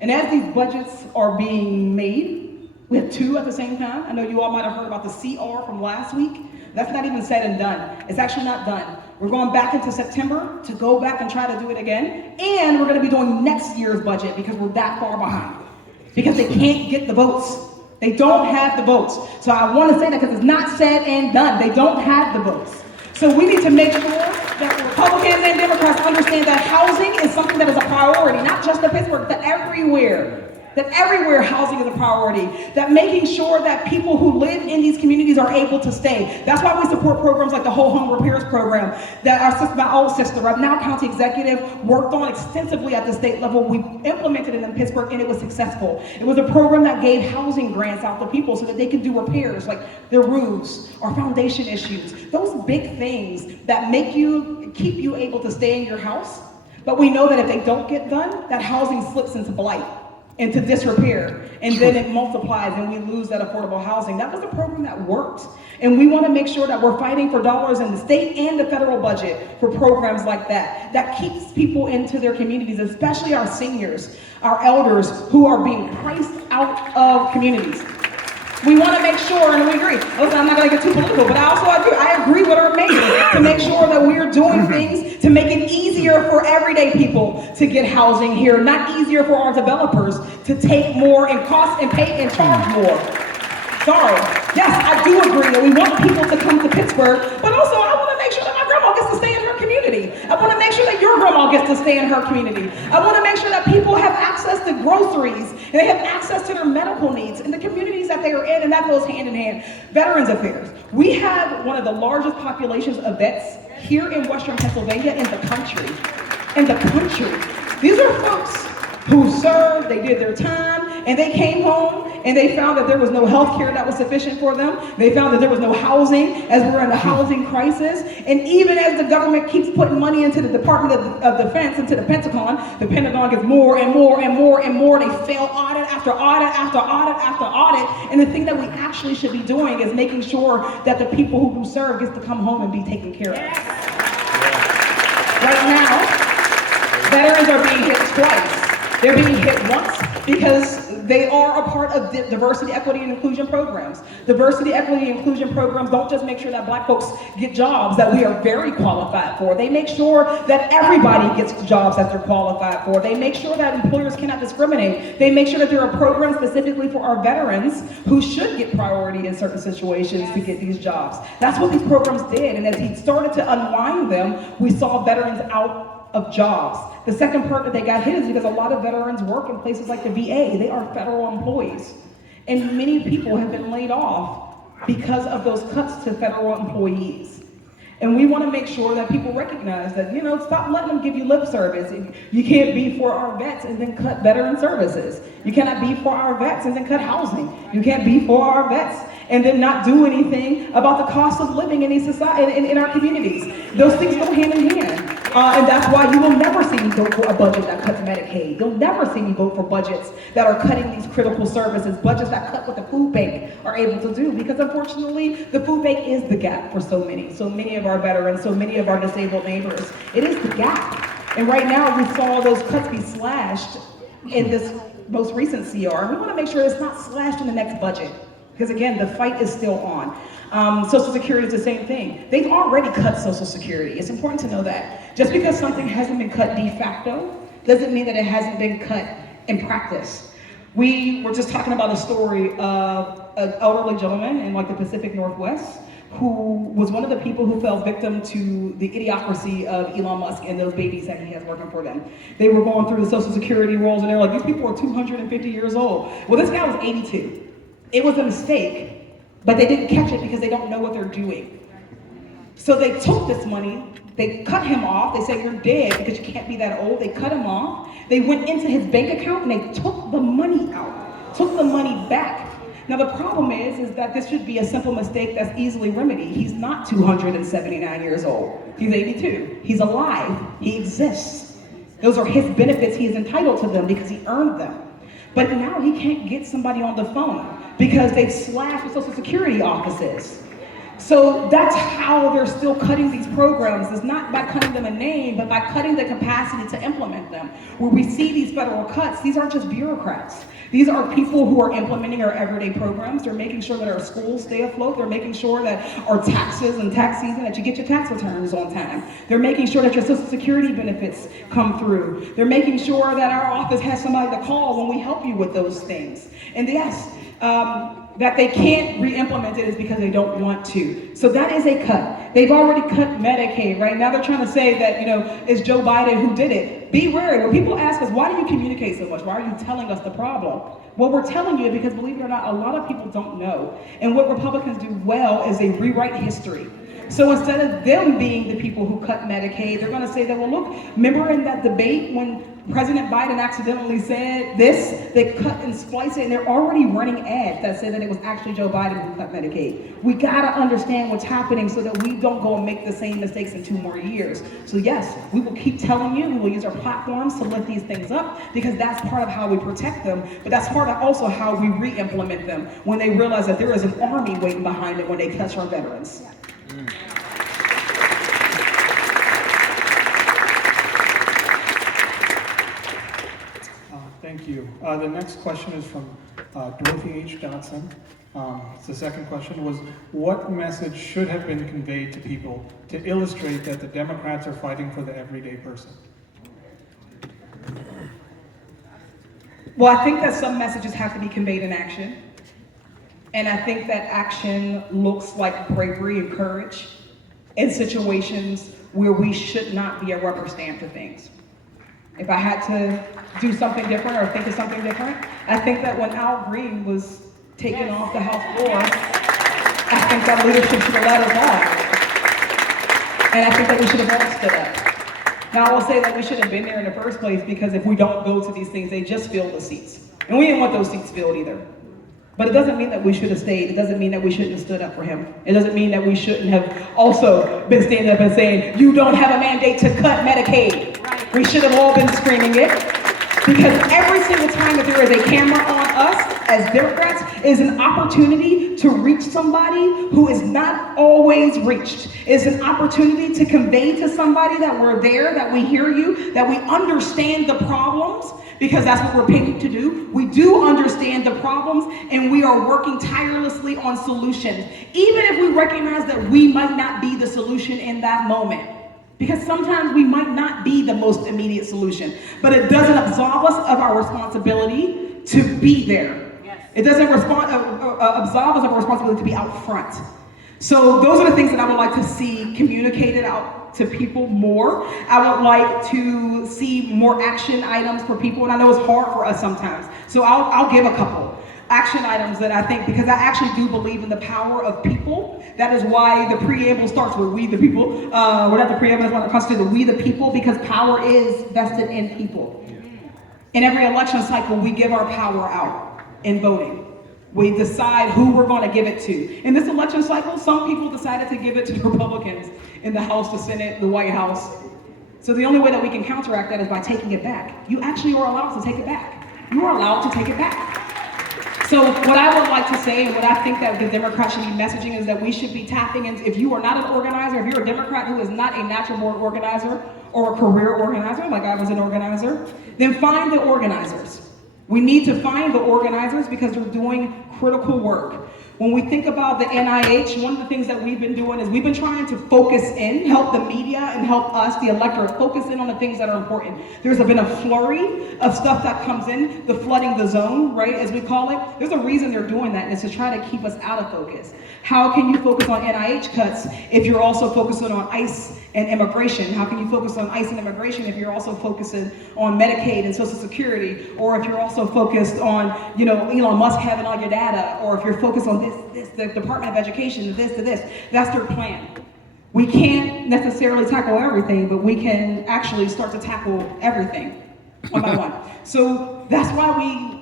And as these budgets are being made, we have two at the same time. I know you all might have heard about the CR from last week. That's not even said and done. It's actually not done. We're going back into September to go back and try to do it again. And we're going to be doing next year's budget because we're that far behind. Because they can't get the votes. They don't have the votes. So I want to say that because it's not said and done. They don't have the votes. So we need to make sure that Republicans and Democrats understand that housing is something that is a priority, not just in Pittsburgh, but everywhere. That everywhere housing is a priority, that making sure that people who live in these communities are able to stay. That's why we support programs like the Whole Home Repairs Program that my old sister, I'm now county executive, worked on extensively at the state level. We implemented it in Pittsburgh and it was successful. It was a program that gave housing grants out to people so that they could do repairs like their roofs or foundation issues. Those big things that keep you able to stay in your house. But we know that if they don't get done, that housing slips into blight, into disrepair, and then it multiplies and we lose that affordable housing. That was a program that worked. And we want to make sure that we're fighting for dollars in the state and the federal budget for programs like that keeps people into their communities, especially our seniors, our elders who are being priced out of communities. We want to make sure, and we agree, listen, I'm not going to get too political, but I agree with our mayor to make sure that we're doing things to make it easier for everyday people to get housing here, not easier for our developers to take more and cost and pay and charge more. Sorry. Yes, I do agree that we want people to come to Pittsburgh, but also I want to make sure that my grandma gets to stay in her community. I want to make sure that your grandma gets to stay in her community. I want to make sure that people have access to groceries and they have access to their medical needs in the communities that they are in, and that goes hand in hand. Veterans Affairs. We have one of the largest populations of vets here in Western Pennsylvania in the country. These are folks who served, they did their time, and they came home and they found that there was no health care that was sufficient for them. They found that there was no housing, as we're in a housing crisis. And even as the government keeps putting money into the Department of Defense, into the Pentagon gets more and more and more and more. They fail audit after audit after audit after audit. And the thing that we actually should be doing is making sure that the people who do serve gets to come home and be taken care of. Right now, veterans are being hit twice. They're being hit once because they are a part of diversity, equity, and inclusion programs. Diversity, equity, and inclusion programs don't just make sure that Black folks get jobs that we are very qualified for. They make sure that everybody gets jobs that they're qualified for. They make sure that employers cannot discriminate. They make sure that there are programs specifically for our veterans who should get priority in certain situations to get these jobs. That's what these programs did, and as he started to unwind them, we saw veterans out of jobs. The second part that they got hit is because a lot of veterans work in places like the VA. They are federal employees. And many people have been laid off because of those cuts to federal employees. And we want to make sure that people recognize that, stop letting them give you lip service. You can't be for our vets and then cut veteran services. You cannot be for our vets and then cut housing. You can't be for our vets and then not do anything about the cost of living in these society, in our communities. Those things go hand in hand. And that's why you will never see me vote for a budget that cuts Medicaid. You'll never see me vote for budgets that are cutting these critical services, budgets that cut what the food bank are able to do, because unfortunately, the food bank is the gap for so many of our veterans, so many of our disabled neighbors. It is the gap. And right now, we saw those cuts be slashed in this most recent CR. And we want to make sure it's not slashed in the next budget, because again, the fight is still on. Social Security is the same thing. They've already cut Social Security. It's important to know that. Just because something hasn't been cut de facto doesn't mean that it hasn't been cut in practice. We were just talking about a story of an elderly gentleman in the Pacific Northwest who was one of the people who fell victim to the idiocracy of Elon Musk and those babies that he has working for them. They were going through the Social Security rolls and they were like, these people are 250 years old. Well, this guy was 82. It was a mistake. But they didn't catch it because they don't know what they're doing. So they took this money, they cut him off, they said, you're dead because you can't be that old. They cut him off, they went into his bank account and they took the money out, took the money back. Now the problem is that this should be a simple mistake that's easily remedied. He's not 279 years old, he's 82. He's alive, he exists. Those are his benefits, he is entitled to them because he earned them. But now he can't get somebody on the phone because they've slashed the Social Security offices. So that's how they're still cutting these programs. It's not by cutting them a name, but by cutting the capacity to implement them. Where we see these federal cuts, these aren't just bureaucrats. These are people who are implementing our everyday programs. They're making sure that our schools stay afloat. They're making sure that our taxes and tax season, that you get your tax returns on time. They're making sure that your Social Security benefits come through. They're making sure that our office has somebody to call when we help you with those things. And yes, that they can't re-implement it is because they don't want to. So that is a cut. They've already cut Medicaid. Right now they're trying to say that, it's Joe Biden who did it. Be wary. When people ask us, why do you communicate so much? Why are you telling us the problem? Well, we're telling you because, believe it or not, a lot of people don't know. And what Republicans do well is they rewrite history. So instead of them being the people who cut Medicaid, they're going to say that, well, look, remember in that debate when President Biden accidentally said this, they cut and spliced it, and they're already running ads that say that it was actually Joe Biden who cut Medicaid. We got to understand what's happening so that we don't go and make the same mistakes in 2 more years. So yes, we will keep telling you, we will use our platforms to lift these things up because that's part of how we protect them, but that's part of also how we re-implement them when they realize that there is an army waiting behind it when they touch our veterans. Thank you. The next question is from Dorothy H. Johnson. It's the second question was, what message should have been conveyed to people to illustrate that the Democrats are fighting for the everyday person? Well, I think that some messages have to be conveyed in action. And I think that action looks like bravery and courage in situations where we should not be a rubber stamp for things. If I had to do something different or think of something different, I think that when Al Green was taken off the House floor, I think that leadership should have let us off. And I think that we should have all stood up. Now I will say that we should have been there in the first place because if we don't go to these things, they just fill the seats. And we didn't want those seats filled either. But it doesn't mean that we should have stayed. It doesn't mean that we shouldn't have stood up for him. It doesn't mean that we shouldn't have also been standing up and saying, you don't have a mandate to cut Medicaid. Right. We should have all been screaming it. Because every single time that there is a camera on us as Democrats is an opportunity to reach somebody who is not always reached. It's an opportunity to convey to somebody that we're there, that we hear you, that we understand the problems. because that's what we're paid to do. We do understand the problems, and we are working tirelessly on solutions, even if we recognize that we might not be the solution in that moment. Because sometimes we might not be the most immediate solution, but it doesn't absolve us of our responsibility to be there. Yes. It doesn't absolve us of our responsibility to be out front. So those are the things that I would like to see communicated out to people more. I would like to see more action items for people, and I know it's hard for us sometimes. So I'll give a couple action items that I think, because I actually do believe in the power of people. That is why the preamble starts with we the people. Well, not the preamble, that's why it comes to the we the people, because power is vested in people. In every election cycle, we give our power out in voting. We decide who we're going to give it to. In this election cycle, some people decided to give it to the Republicans in the House, the Senate, the White House. So the only way that we can counteract that is by taking it back. You actually are allowed to take it back. You are allowed to take it back. So what I would like to say, and what I think that the Democrats should be messaging, is that we should be tapping into, if you are not an organizer, if you're a Democrat who is not a natural born organizer or a career organizer, like I was an organizer, then find the organizers. We need to find the organizers because they're doing critical work. When we think about the NIH, one of the things that we've been doing is we've been trying to focus in, help the media and help us, the electorate, focus in on the things that are important. There's been a flurry of stuff that comes in, the flooding the zone, right, as we call it. There's a reason they're doing that, and it's to try to keep us out of focus. How can you focus on NIH cuts if you're also focusing on ICE and immigration? How can you focus on ICE and immigration if you're also focusing on Medicaid and Social Security, or if you're also focused on, Elon Musk having all your data, or if you're focused on this, the Department of Education, this to this? That's their plan. We can't necessarily tackle everything, but we can actually start to tackle everything one by one. So that's why we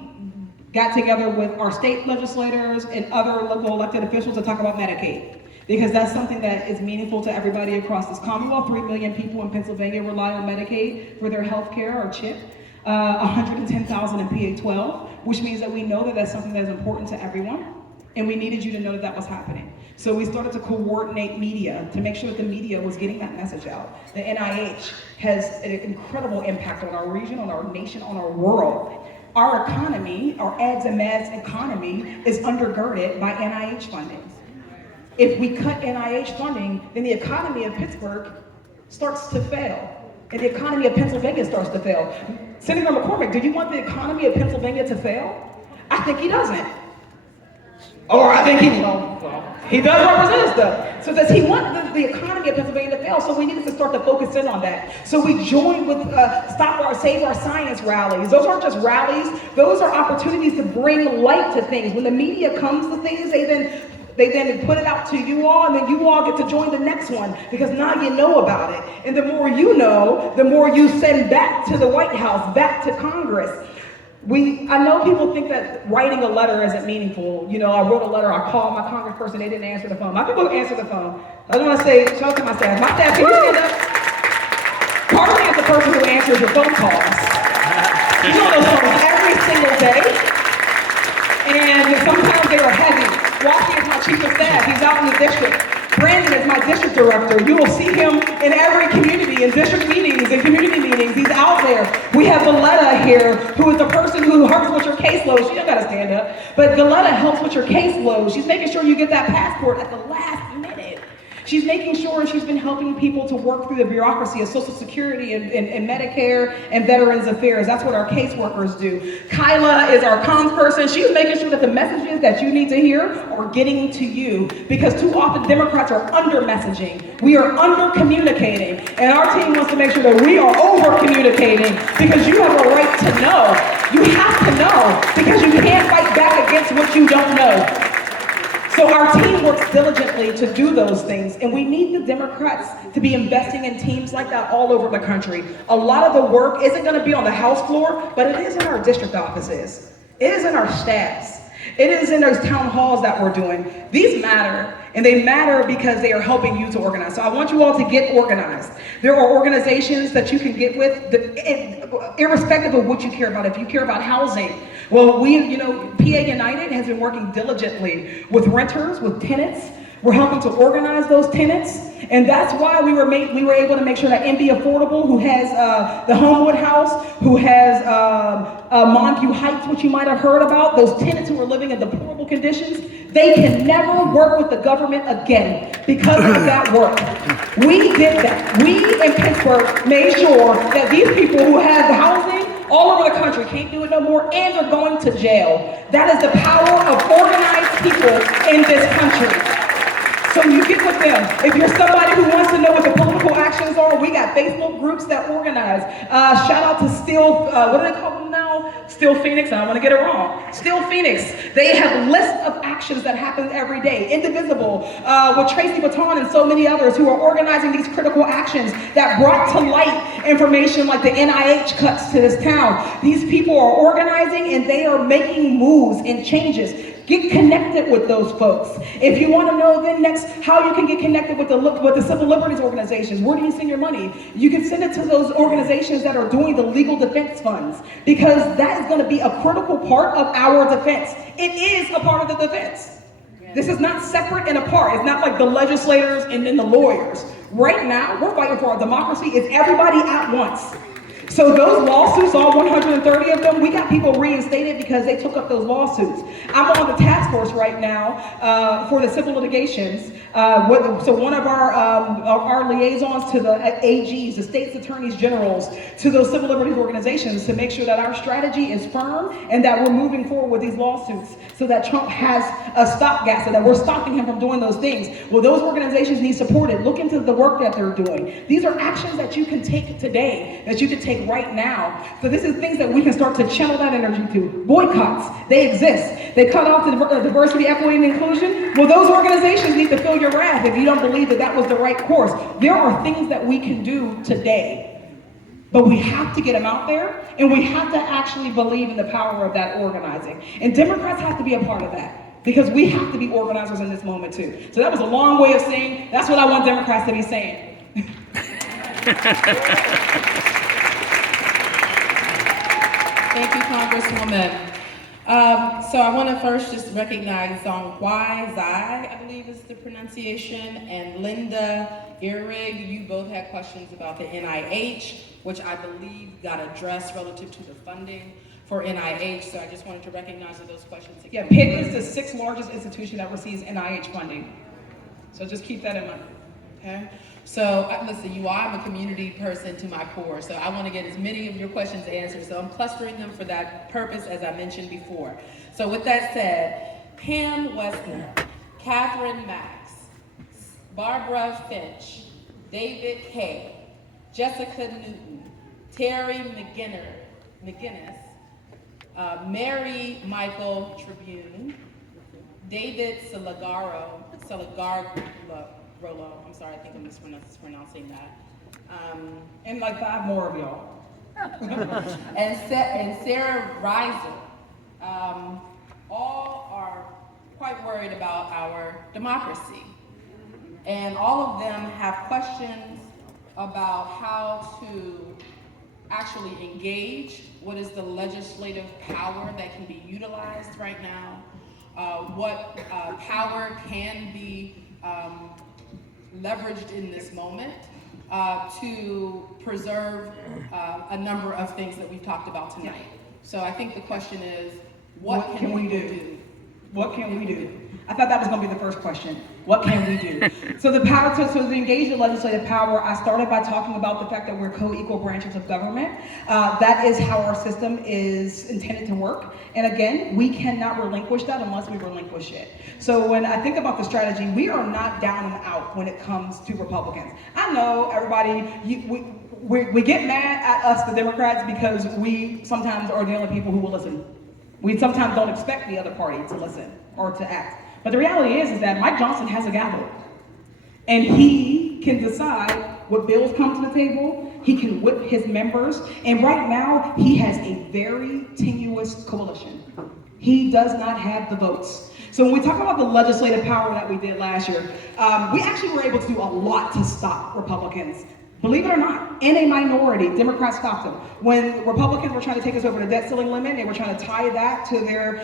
got together with our state legislators and other local elected officials to talk about Medicaid, because that's something that is meaningful to everybody across this Commonwealth. 3 million people in Pennsylvania rely on Medicaid for their health care or CHIP, 110,000 in PA-12, which means that we know that that's something that is important to everyone, and we needed you to know that that was happening. So we started to coordinate media to make sure that the media was getting that message out. The NIH has an incredible impact on our region, on our nation, on our world. Our economy, our ads and mads economy, is undergirded by NIH funding. If we cut NIH funding, then the economy of Pittsburgh starts to fail, and the economy of Pennsylvania starts to fail. Senator McCormick, do you want the economy of Pennsylvania to fail? I think he doesn't. Or I think he does represent stuff. So does he want the economy of Pennsylvania to fail? So we needed to start to focus in on that. So we joined with Save Our Science rallies. Those aren't just rallies. Those are opportunities to bring light to things. When the media comes to things, they then put it out to you all, and then you all get to join the next one, because now you know about it. And the more you know, the more you send back to the White House, back to Congress. I know people think that writing a letter isn't meaningful. I wrote a letter, I called my congressperson, they didn't answer the phone. My people answer the phone. I just want to say, shout out to my staff. My staff, can you stand up? Part of me is the person who answers your phone calls. You know those phones every single day. And sometimes they are heavy. Walkie is my chief of staff, he's out in the district. Brandon is my district director. You will see him in every community, in district meetings and community meetings. He's out there. We have Galetta here, who is the person who helps with your caseload. She don't gotta stand up, but Galetta helps with your caseload. She's making sure you get that passport at the last minute. She's making sure, and she's been helping people to work through the bureaucracy of Social Security and Medicare and Veterans Affairs. That's what our caseworkers do. Kyla is our comms person. She's making sure that the messages that you need to hear are getting to you, because too often Democrats are under messaging. We are under communicating, and our team wants to make sure that we are over communicating, because you have a right to know. You have to know, because you can't fight back against what you don't know. So our team works diligently to do those things, and we need the Democrats to be investing in teams like that all over the country. A lot of the work isn't going to be on the House floor, but it is in our district offices. It is in our staffs. It is in those town halls that we're doing. These matter, and they matter because they are helping you to organize. So I want you all to get organized. There are organizations that you can get with, irrespective of what you care about. If you care about housing, well, PA United has been working diligently with renters, with tenants, We're helping to organize those tenants, and that's why we were able to make sure that MB Affordable, who has the Homewood House, who has Montague Heights, which you might have heard about, those tenants who are living in deplorable conditions, they can never work with the government again because of that work. We did that. We in Pittsburgh made sure that these people who have housing all over the country can't do it no more, and they're going to jail. That is the power of organized people in this country. So you get with them. If you're somebody who wants to know what the political actions are, we got Facebook groups that organize. Shout out to Still, what do they call them now? Still Phoenix, I don't want to get it wrong. Still Phoenix. They have lists of actions that happen every day. Indivisible, with Tracy Baton and so many others who are organizing these critical actions that brought to light information like the NIH cuts to this town. These people are organizing and they are making moves and changes. Get connected with those folks. If you want to know then next how you can get connected with the civil liberties organizations, where do you send your money? You can send it to those organizations that are doing the legal defense funds, because that is going to be a critical part of our defense. It is a part of the defense. This is not separate and apart. It's not like the legislators and then the lawyers. Right now, we're fighting for our democracy. It's everybody at once. So those lawsuits, all 130 of them, we got people reinstated because they took up those lawsuits. I'm on the task force right now for the civil litigations. So one of our liaisons to the AGs, the state's attorneys generals, to those civil liberties organizations to make sure that our strategy is firm and that we're moving forward with these lawsuits so that Trump has a stopgap, so that we're stopping him from doing those things. Well, those organizations need supported. Look into the work that they're doing. These are actions that you can take today, that you can take right now. So this is things that we can start to channel that energy to. Boycotts, they exist. They cut off the diversity, equity, and inclusion. Well, those organizations need to feel your wrath if you don't believe that that was the right course. There are things that we can do today, but we have to get them out there, and we have to actually believe in the power of that organizing. And Democrats have to be a part of that, because we have to be organizers in this moment too. So that was a long way of saying, that's what I want Democrats to be saying. Thank you, Congresswoman. So I want to first just recognize Wai Zai, I believe is the pronunciation, and Linda Erig. You both had questions about the NIH, which I believe got addressed relative to the funding for NIH. So I just wanted to recognize those questions. Yeah, Pitt is the 6th largest institution that receives NIH funding. So just keep that in mind. Okay. So listen, I'm a community person to my core, so I want to get as many of your questions answered. So I'm clustering them for that purpose, as I mentioned before. So with that said, Pam Westner, Catherine Max, Barbara Finch, David Kay, Jessica Newton, Terry McGinnis, Mary Michael Tribune, David Rolo, I'm sorry, I think I'm mispronouncing that. And like 5 more of y'all. and Sarah Reiser, all are quite worried about our democracy. And all of them have questions about how to actually engage, what is the legislative power that can be utilized right now, what power can be leveraged in this moment to preserve a number of things that we've talked about tonight. So I think the question is, what can we do? What can we do? I thought that was going to be the first question. What can we do? So to engage the legislative power, I started by talking about the fact that we're co-equal branches of government. That is how our system is intended to work. And again, we cannot relinquish that unless we relinquish it. So when I think about the strategy, we are not down and out when it comes to Republicans. I know everybody, we get mad at us, the Democrats, because we sometimes are the only people who will listen. We sometimes don't expect the other party to listen or to act. But the reality is that Mike Johnson has a gavel. And he can decide what bills come to the table. He can whip his members. And right now, he has a very tenuous coalition. He does not have the votes. So when we talk about the legislative power that we did last year, we actually were able to do a lot to stop Republicans Believe it or not, in a minority, Democrats stopped them. When Republicans were trying to take us over the debt ceiling limit, they were trying to tie that to their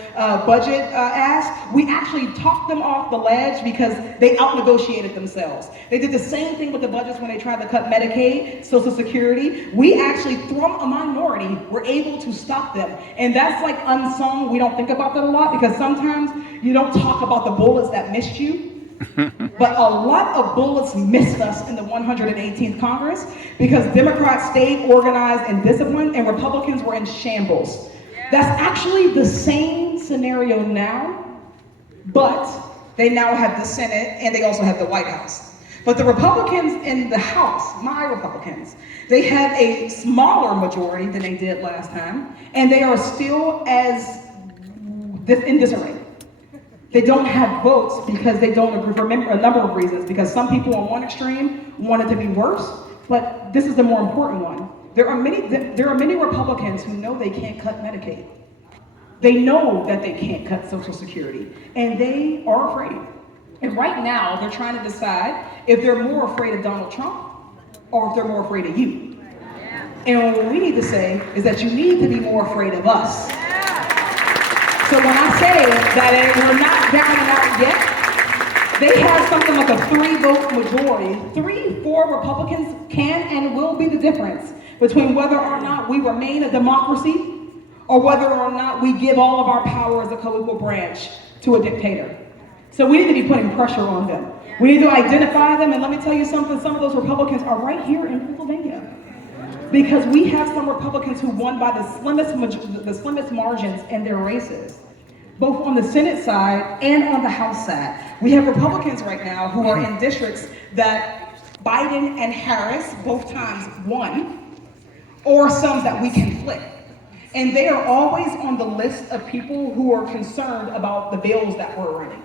budget ask, we actually talked them off the ledge because they out-negotiated themselves. They did the same thing with the budgets when they tried to cut Medicaid, Social Security. We actually, from a minority, were able to stop them. And that's like unsung. We don't think about that a lot because sometimes you don't talk about the bullets that missed you. But a lot of bullets missed us in the 118th Congress because Democrats stayed organized and disciplined and Republicans were in shambles. That's actually the same scenario now, but they now have the Senate and they also have the White House. But the Republicans in the House, my Republicans, they have a smaller majority than they did last time, and they are still in disarray. They don't have votes because they don't agree for a number of reasons. Because some people on one extreme want it to be worse, but this is the more important one. There are many Republicans who know they can't cut Medicaid. They know that they can't cut Social Security, and they are afraid. And right now, they're trying to decide if they're more afraid of Donald Trump or if they're more afraid of you. And what we need to say is that you need to be more afraid of us. So when I say that we're not backing out yet, they have something like a 3-vote majority. 3-4 Republicans can and will be the difference between whether or not we remain a democracy or whether or not we give all of our power as a co-equal branch to a dictator. So we need to be putting pressure on them. We need to identify them, and let me tell you something, some of those Republicans are right here in Pennsylvania. Because we have some Republicans who won by the slimmest margins in their races, both on the Senate side and on the House side. We have Republicans right now who are in districts that Biden and Harris both times won, or some that we can flip. And they are always on the list of people who are concerned about the bills that we're running.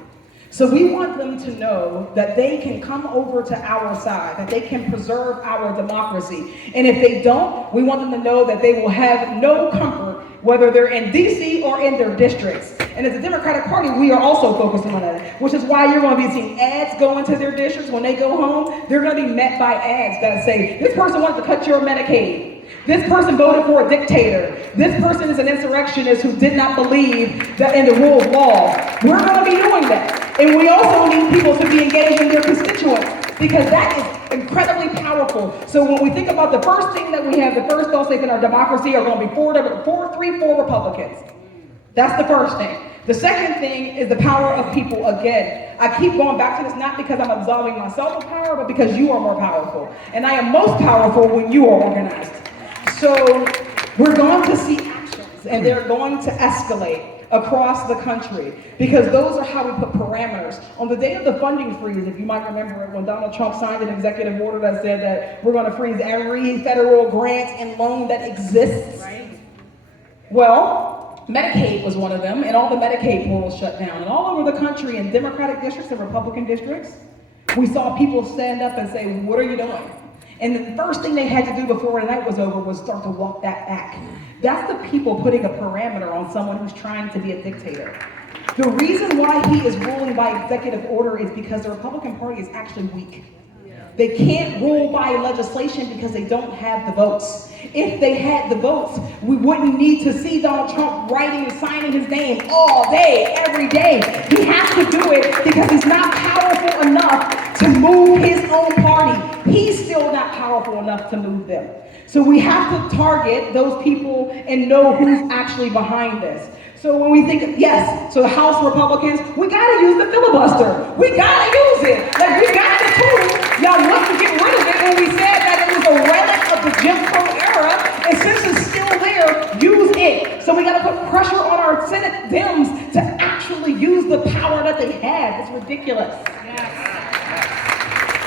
So we want them to know that they can come over to our side, that they can preserve our democracy. And if they don't, we want them to know that they will have no comfort, whether they're in DC or in their districts. And as a Democratic Party, we are also focused on that, which is why you're going to be seeing ads go into their districts. When they go home, they're going to be met by ads that say, this person wants to cut your Medicaid. This person voted for a dictator. This person is an insurrectionist who did not believe that in the rule of law. We're going to be doing that. And we also need people to be engaged in their constituents because that is incredibly powerful. So when we think about the first thing that we have, the first fail-safe in our democracy are going to be 4 Republicans. That's the first thing. The second thing is the power of people again. I keep going back to this not because I'm absolving myself of power, but because you are more powerful. And I am most powerful when you are organized. So we're going to see actions and they're going to escalate across the country because those are how we put parameters. On the day of the funding freeze, if you might remember it, when Donald Trump signed an executive order that said that we're going to freeze every federal grant and loan that exists. Right. Well, Medicaid was one of them, and all the Medicaid portals shut down. And all over the country in Democratic districts and Republican districts, we saw people stand up and say, what are you doing? And the first thing they had to do before the night was over was start to walk that back. That's the people putting a parameter on someone who's trying to be a dictator. The reason why he is ruling by executive order is because the Republican Party is actually weak. They can't rule by legislation because they don't have the votes. If they had the votes, we wouldn't need to see Donald Trump writing and signing his name all day, every day. He has to do it because he's not powerful enough to move his own party. He's still not powerful enough to move them. So we have to target those people and know who's actually behind this. So when we think, yes, so the House Republicans, we gotta use the filibuster. We gotta use it. Like, we got the tool. Y'all wouldn't get rid of it when we said that it was a relic of the Jim Crow era. And since it's still there, use it. So we gotta put pressure on our Senate Dems to actually use the power that they have. It's ridiculous.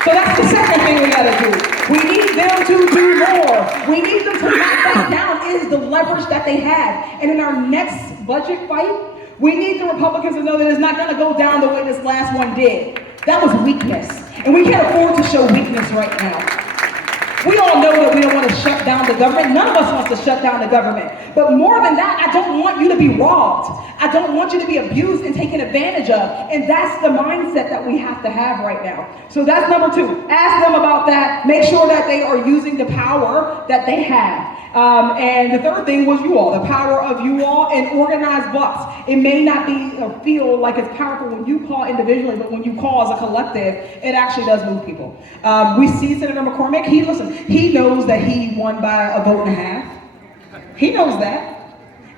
So that's the second thing we gotta do. We need them to do more. We need them to knock that down is the leverage that they have. And in our next budget fight, we need the Republicans to know that it's not gonna go down the way this last one did. That was weakness. And we can't afford to show weakness right now. We all know that we don't want to shut down the government. None of us wants to shut down the government. But more than that, I don't want you to be robbed. I don't want you to be abused and taken advantage of. And that's the mindset that we have to have right now. So that's number 2. Ask them about that. Make sure that they are using the power that they have. And the third thing was you all, the power of you all and organized bucks. It may not be or feel like it's powerful when you call individually, but when you call as a collective, it actually does move people. We see Senator McCormick. He knows that he won by a vote and a half. He knows that.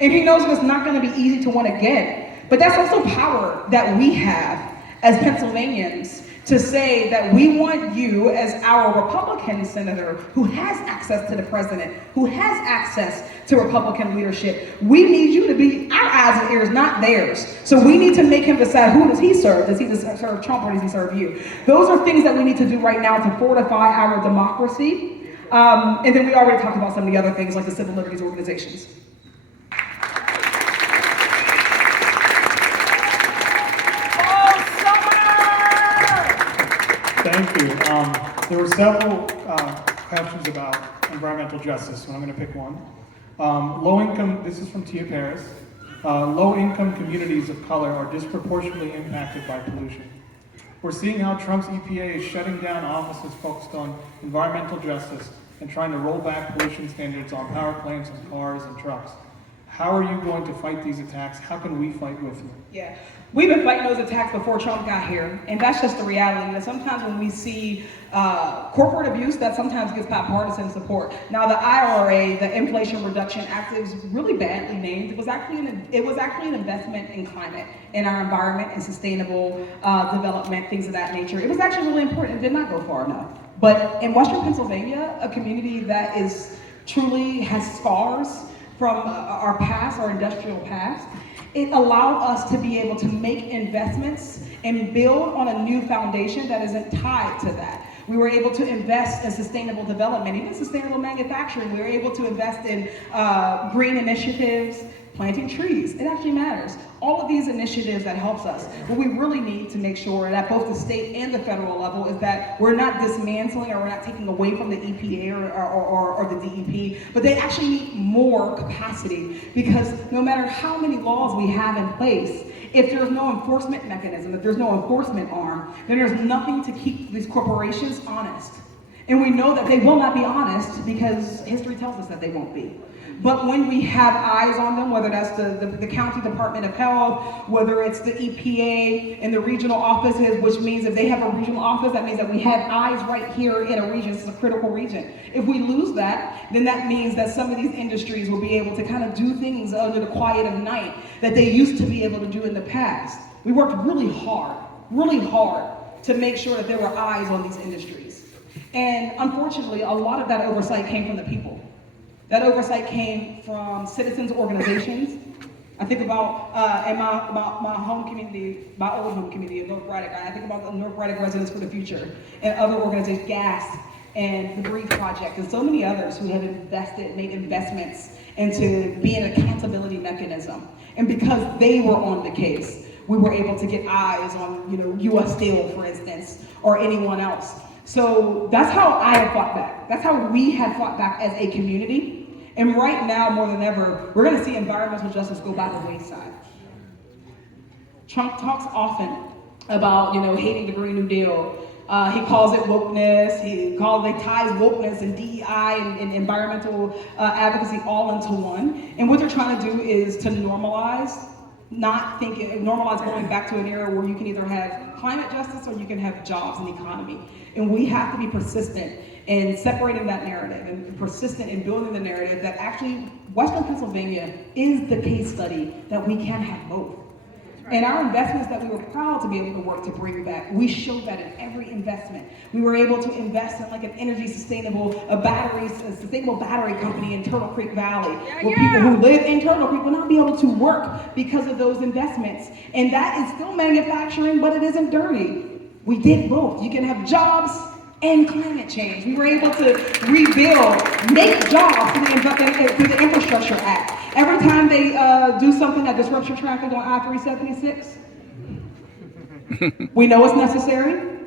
And he knows that it's not going to be easy to win again. But that's also power that we have as Pennsylvanians to say that we want you as our Republican senator who has access to the president, who has access to Republican leadership. We need you to be our eyes and ears, not theirs. So we need to make him decide, who does he serve? Does he serve Trump or does he serve you? Those are things that we need to do right now to fortify our democracy. And then we already talked about some of the other things like the civil liberties organizations. Thank you. There were several questions about environmental justice, so I'm going to pick one. Low-income, this is from Tia Paris. Low-income communities of color are disproportionately impacted by pollution. We're seeing how Trump's EPA is shutting down offices focused on environmental justice and trying to roll back pollution standards on power plants and cars and trucks. How are you going to fight these attacks? How can we fight with you? Yeah, we've been fighting those attacks before Trump got here, and that's just the reality. That sometimes when we see corporate abuse, that sometimes gets bipartisan support. Now, the IRA, the Inflation Reduction Act, is really badly named. It was actually an investment in climate, in our environment, and sustainable development, things of that nature. It was actually really important. It did not go far enough. But in Western Pennsylvania, a community that is truly has scars from our past, our industrial past, it allowed us to be able to make investments and build on a new foundation that isn't tied to that. We were able to invest in sustainable development, even sustainable manufacturing. We were able to invest in green initiatives, planting trees. It actually matters. All of these initiatives that helps us. What we really need to make sure that both the state and the federal level is that we're not dismantling or we're not taking away from the EPA or the DEP, but they actually need more capacity, because no matter how many laws we have in place, if there's no enforcement mechanism, if there's no enforcement arm, then there's nothing to keep these corporations honest. And we know that they will not be honest because history tells us that they won't be. But when we have eyes on them, whether that's the county department of health, whether it's the EPA and the regional offices, which means if they have a regional office, that means that we have eyes right here in a region. It's a critical region. If we lose that, then that means that some of these industries will be able to kind of do things under the quiet of night that they used to be able to do in the past. We worked really hard to make sure that there were eyes on these industries. And unfortunately, a lot of that oversight came from the people. That oversight came from citizens' organizations. I think about in my home community, my old home community of North Braddock. I think about the North Braddock Residents for the Future and other organizations, GAS and the Breathe Project, and so many others who have made investments into being an accountability mechanism. And because they were on the case, we were able to get eyes on, U.S. Steel, for instance, or anyone else. So that's how I have fought back. That's how we have fought back as a community. And right now, more than ever, we're going to see environmental justice go by the wayside. Trump talks often about, hating the Green New Deal. He calls it wokeness. They ties wokeness and DEI and environmental advocacy all into one. And what they're trying to do is to normalize going back to an era where you can either have climate justice or you can have jobs and economy. And we have to be persistent in separating that narrative and persistent in building the narrative that actually Western Pennsylvania is the case study that we can have both. And our investments that we were proud to be able to work to bring back, we showed that in every investment. We were able to invest in like an energy sustainable battery company in Turtle Creek Valley, where people who live in Turtle Creek will not be able to work because of those investments. And that is still manufacturing, but it isn't dirty. We did both. You can have jobs and climate change. We were able to rebuild, make jobs through the Infrastructure Act. Every time they do something that disrupts your traffic on I-376, we know it's necessary,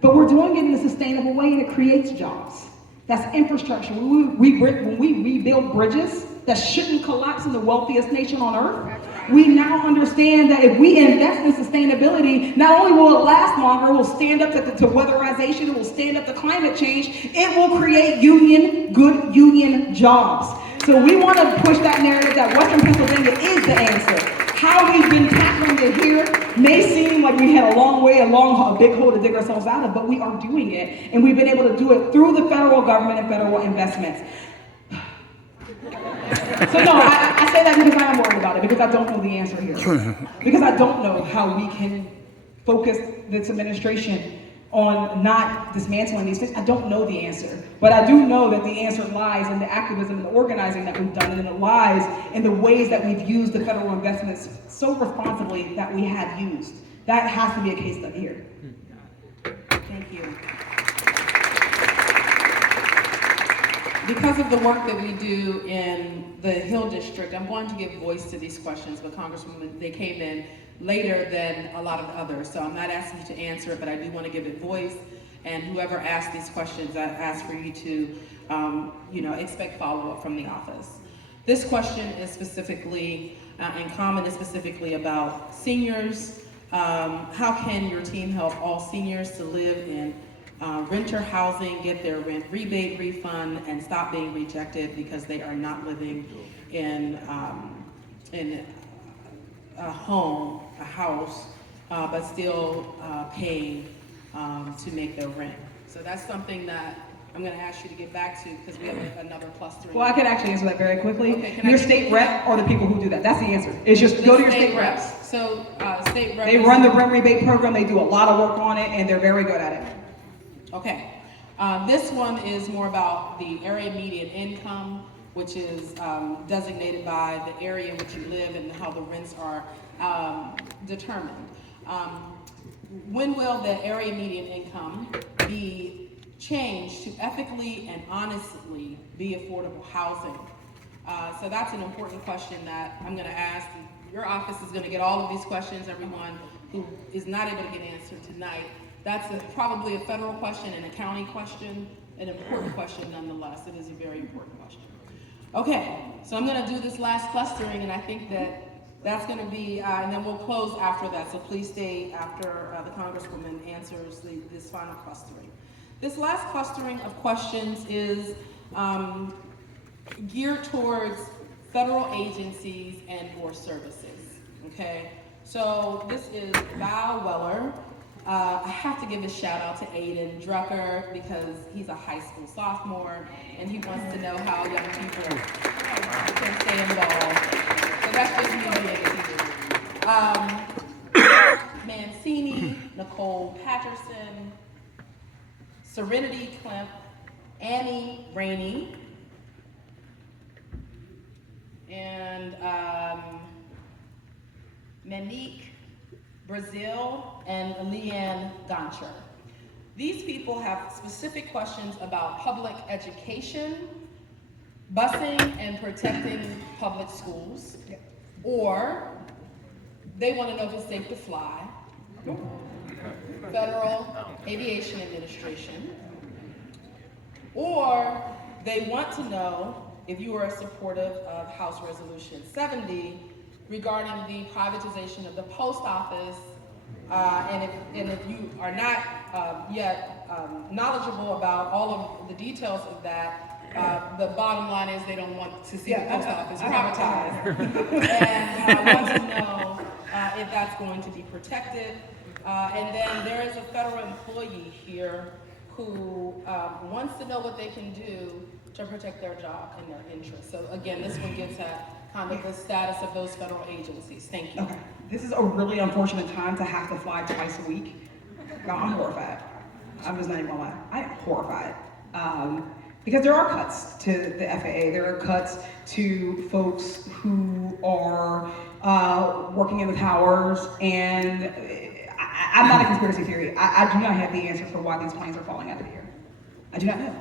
but we're doing it in a sustainable way and it creates jobs. That's infrastructure. When we rebuild bridges that shouldn't collapse in the wealthiest nation on earth, we now understand that if we invest in sustainability, not only will it last longer, it will stand up to weatherization, it will stand up to climate change, it will create good union jobs. So we want to push that narrative that Western Pennsylvania is the answer. How we've been tackling it here may seem like we had a big hole to dig ourselves out of, but we are doing it, and we've been able to do it through the federal government and federal investments. So no, I say that because I am worried about it, because I don't know the answer here. Because I don't know how we can focus this administration on not dismantling these things. I don't know the answer. But I do know that the answer lies in the activism and the organizing that we've done, and it lies in the ways that we've used the federal investments so responsibly that we have used. That has to be a case study here. Thank you. Because of the work that we do in the Hill District, I'm going to give voice to these questions, but Congresswoman, they came in later than a lot of others, so I'm not asking you to answer it, but I do want to give it voice. And whoever asked these questions, I ask for you to, expect follow-up from the office. This question is specifically, and comment is specifically about seniors. How can your team help all seniors to live in renter housing, get their rent rebate, refund, and stop being rejected because they are not living in a home, a house, but still paying to make their rent? So that's something that I'm going to ask you to get back to, because we have another cluster. Well, I can actually answer that very quickly. Okay, your state rep or the people who do that. That's the answer. It's just go to your state reps. So state reps. They run the rent rebate program. They do a lot of work on it, and they're very good at it. Okay. This one is more about the area median income, which is designated by the area in which you live and how the rents are determined. When will the area median income be changed to ethically and honestly be affordable housing? So that's an important question that I'm going to ask. Your office is going to get all of these questions, everyone who is not able to get answered tonight. That's probably a federal question and a county question, an important question nonetheless. It is a very important question. Okay, so I'm going to do this last clustering, and I think that's going to be, and then we'll close after that. So please stay after the Congresswoman answers this final clustering. This last clustering of questions is geared towards federal agencies and or services, okay? So this is Val Weller. I have to give a shout out to Aiden Drucker because he's a high school sophomore and he wants to know how young people can stay involved. So that's just me being a teacher. Mancini, Nicole Patterson, Serenity Klemp, Annie Rainey, and Monique Brazil, and Leanne Goncher. These people have specific questions about public education, busing and protecting public schools, or they want to know if it's safe to fly, Federal Aviation Administration, or they want to know if you are supportive of House Resolution 70 regarding the privatization of the post office, and if you are not yet knowledgeable about all of the details of that, the bottom line is they don't want to see the post office privatized, and want to know if that's going to be protected. And then there is a federal employee here who wants to know what they can do to protect their job and their interests. So again, this one gets at kind of the status of those federal agencies. Thank you. Okay. This is a really unfortunate time to have to fly twice a week. No, I'm horrified. I'm just not even gonna lie. I am horrified. Because there are cuts to the FAA. There are cuts to folks who are working in the towers, and I'm not a conspiracy theory. I do not have the answer for why these planes are falling out of the air. I do not know.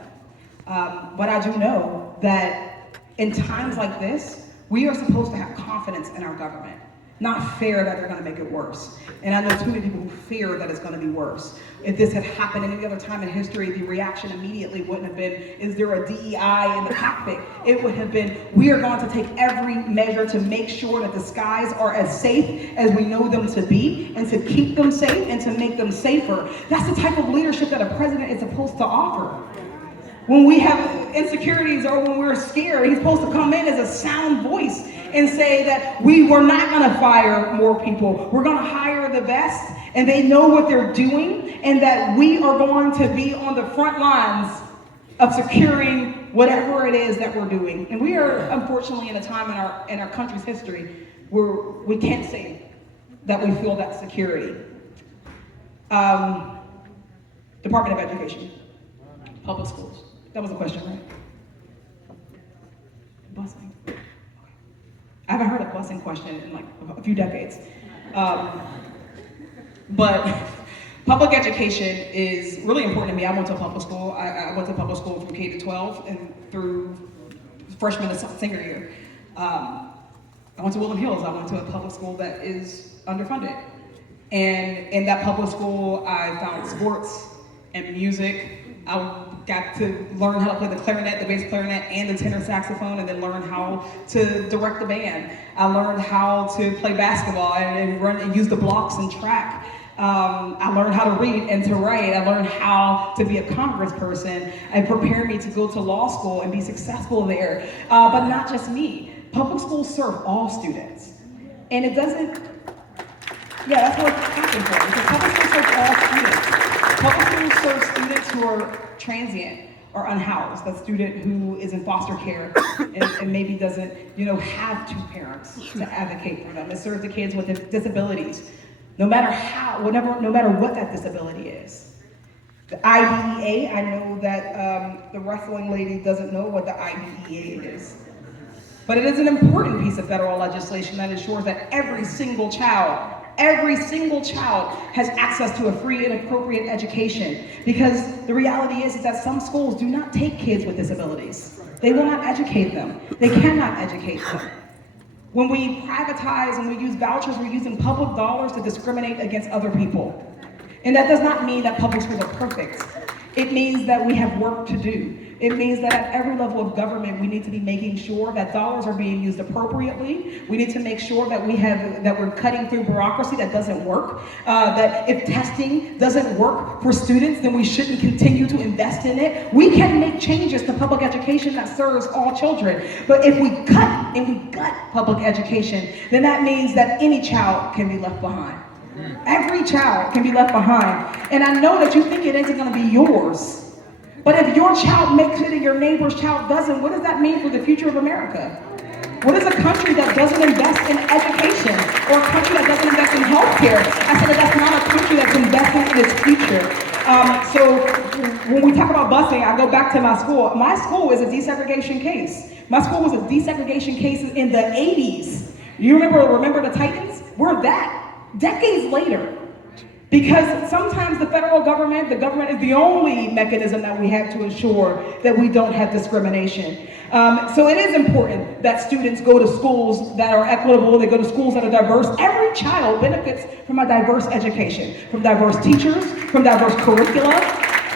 But I do know that in times like this, we are supposed to have confidence in our government. not fair that they're going to make it worse. And I know too many people who fear that it's going to be worse. If this had happened any other time in history, the reaction immediately wouldn't have been, is there a DEI in the cockpit? It would have been, we are going to take every measure to make sure that the skies are as safe as we know them to be, and to keep them safe and to make them safer. That's the type of leadership that a president is supposed to offer. When we have insecurities or when we're scared, he's supposed to come in as a sound voice and say that we're not going to fire more people. We're going to hire the best, and they know what they're doing, and that we are going to be on the front lines of securing whatever it is that we're doing. And we are, unfortunately, in a time in our country's history where we can't say that we feel that security. Department of Education, public schools. That was a question, right? Busing. Okay. I haven't heard a busing question in like a few decades. But public education is really important to me. I went to public school. I went to public school from K to 12 and through freshman to senior year. I went to Woodland Hills. I went to a public school that is underfunded. And in that public school, I found sports and music. I got to learn how to play the clarinet, the bass clarinet, and the tenor saxophone, and then learn how to direct the band. I learned how to play basketball and run and use the blocks and track. I learned how to read and to write. I learned how to be a congressperson. It prepared me to go to law school and be successful there. But not just me. Public schools serve all students. And it doesn't, yeah, that's what it's happened for, because public schools serve all students. Public schools serve students who are transient or unhoused. That student who is in foster care and maybe doesn't, have two parents to advocate for them. It serves the kids with disabilities, no matter what that disability is. The IDEA, I know that the wrestling lady doesn't know what the IDEA is. But it is an important piece of federal legislation that ensures that every single child has access to a free and appropriate education. Because the reality is that some schools do not take kids with disabilities. They will not educate them. They cannot educate them. When we privatize and we use vouchers, we're using public dollars to discriminate against other people. And that does not mean that public schools are perfect. It means that we have work to do. It means that at every level of government, we need to be making sure that dollars are being used appropriately. We need to make sure that we're cutting through bureaucracy that doesn't work. That if testing doesn't work for students, then we shouldn't continue to invest in it. We can make changes to public education that serves all children. But if we gut public education, then that means that any child can be left behind. Every child can be left behind. And I know that you think it isn't going to be yours. But if your child makes it and your neighbor's child doesn't, what does that mean for the future of America? What is a country that doesn't invest in education, or a country that doesn't invest in healthcare? I said that that's not a country that's investing in its future. So when we talk about busing, I go back to my school. My school is a desegregation case. My school was a desegregation case in the 80s. You remember the Titans? We're that. Decades later. Because sometimes the federal government, is the only mechanism that we have to ensure that we don't have discrimination. So it is important that students go to schools that are equitable, they go to schools that are diverse. Every child benefits from a diverse education, from diverse teachers, from diverse curricula,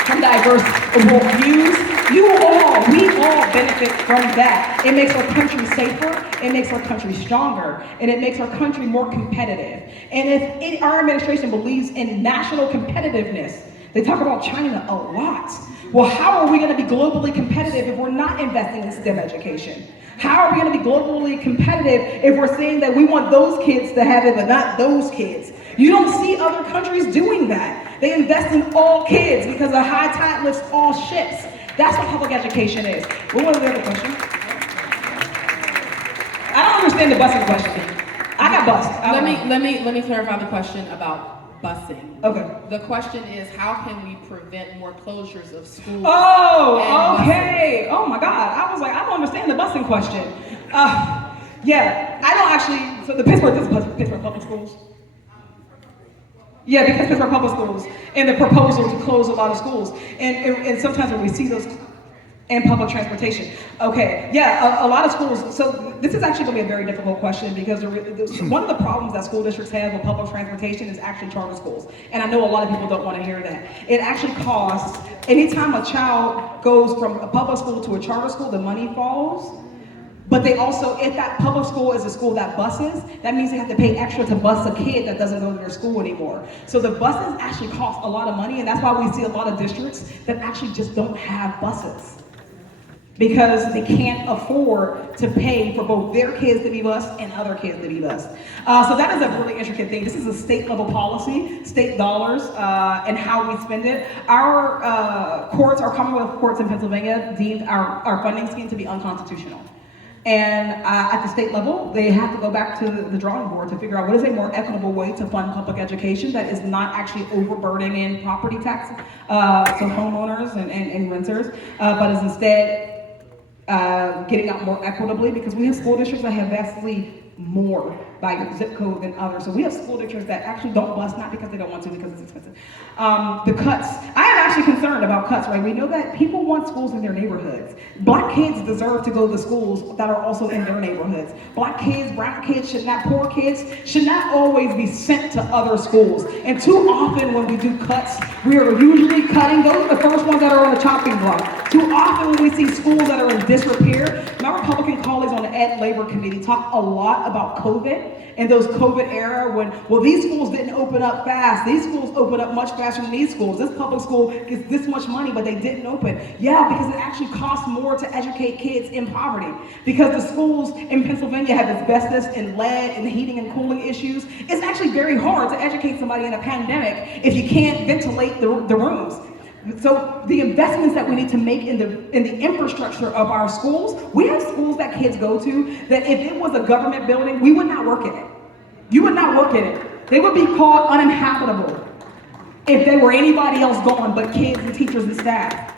from diverse worldviews. We all benefit from that. It makes our country safer, it makes our country stronger, and it makes our country more competitive. And if our administration believes in national competitiveness, they talk about China a lot. Well, how are we going to be globally competitive if we're not investing in STEM education? How are we going to be globally competitive if we're saying that we want those kids to have it, but not those kids? You don't see other countries doing that. They invest in all kids because a high tide lifts all ships. That's what public education is. What was the other question? I don't understand the busing question. I got bused. Let me clarify the question about busing. Okay. The question is, how can we prevent more closures of schools? Oh, okay. Oh my God. I was like, I don't understand the busing question. Yeah, I don't actually. So Pittsburgh public schools. Yeah, because Pittsburgh public schools and the proposal to close a lot of schools. And sometimes when we see those And public transportation. Okay, yeah, a lot of schools, so this is actually gonna be a very difficult question because one of the problems that school districts have with public transportation is actually charter schools. And I know a lot of people don't wanna hear that. It actually costs, anytime a child goes from a public school to a charter school, the money falls. But they also, if that public school is a school that buses, that means they have to pay extra to bus a kid that doesn't go to their school anymore. So the buses actually cost a lot of money, and that's why we see a lot of districts that actually just don't have buses, because they can't afford to pay for both their kids to be bused and other kids to be bused. So that is a really intricate thing. This is a state level policy, state dollars, and how we spend it. Our courts, our Commonwealth courts in Pennsylvania deemed our funding scheme to be unconstitutional. And at the state level, they have to go back to the drawing board to figure out what is a more equitable way to fund public education that is not actually overburdening property taxes, so homeowners and renters, but is instead getting out more equitably, because we have school districts that have vastly more by your zip code than others. So we have school districts that actually don't bus, not because they don't want to, because it's expensive. The cuts, I am actually concerned about cuts, right? We know that people want schools in their neighborhoods. Black kids deserve to go to schools that are also in their neighborhoods. Black kids, brown kids, poor kids should not always be sent to other schools. And too often when we do cuts, we are usually cutting, those are the first ones that are on the chopping block. Too often when we see schools that are in disrepair, my Republican colleagues on the Ed Labor Committee talk a lot about COVID and those COVID era when, well, these schools didn't open up fast. These schools opened up much faster than these schools. This public school gets this much money, but they didn't open. Yeah, because it actually costs more to educate kids in poverty. Because the schools in Pennsylvania have asbestos and lead and heating and cooling issues. It's actually very hard to educate somebody in a pandemic if you can't ventilate the rooms. So the investments that we need to make in the infrastructure of our schools, we have schools that kids go to that if it was a government building, we would not work in it. You would not work in it. They would be called uninhabitable if they were anybody else gone but kids and teachers and staff.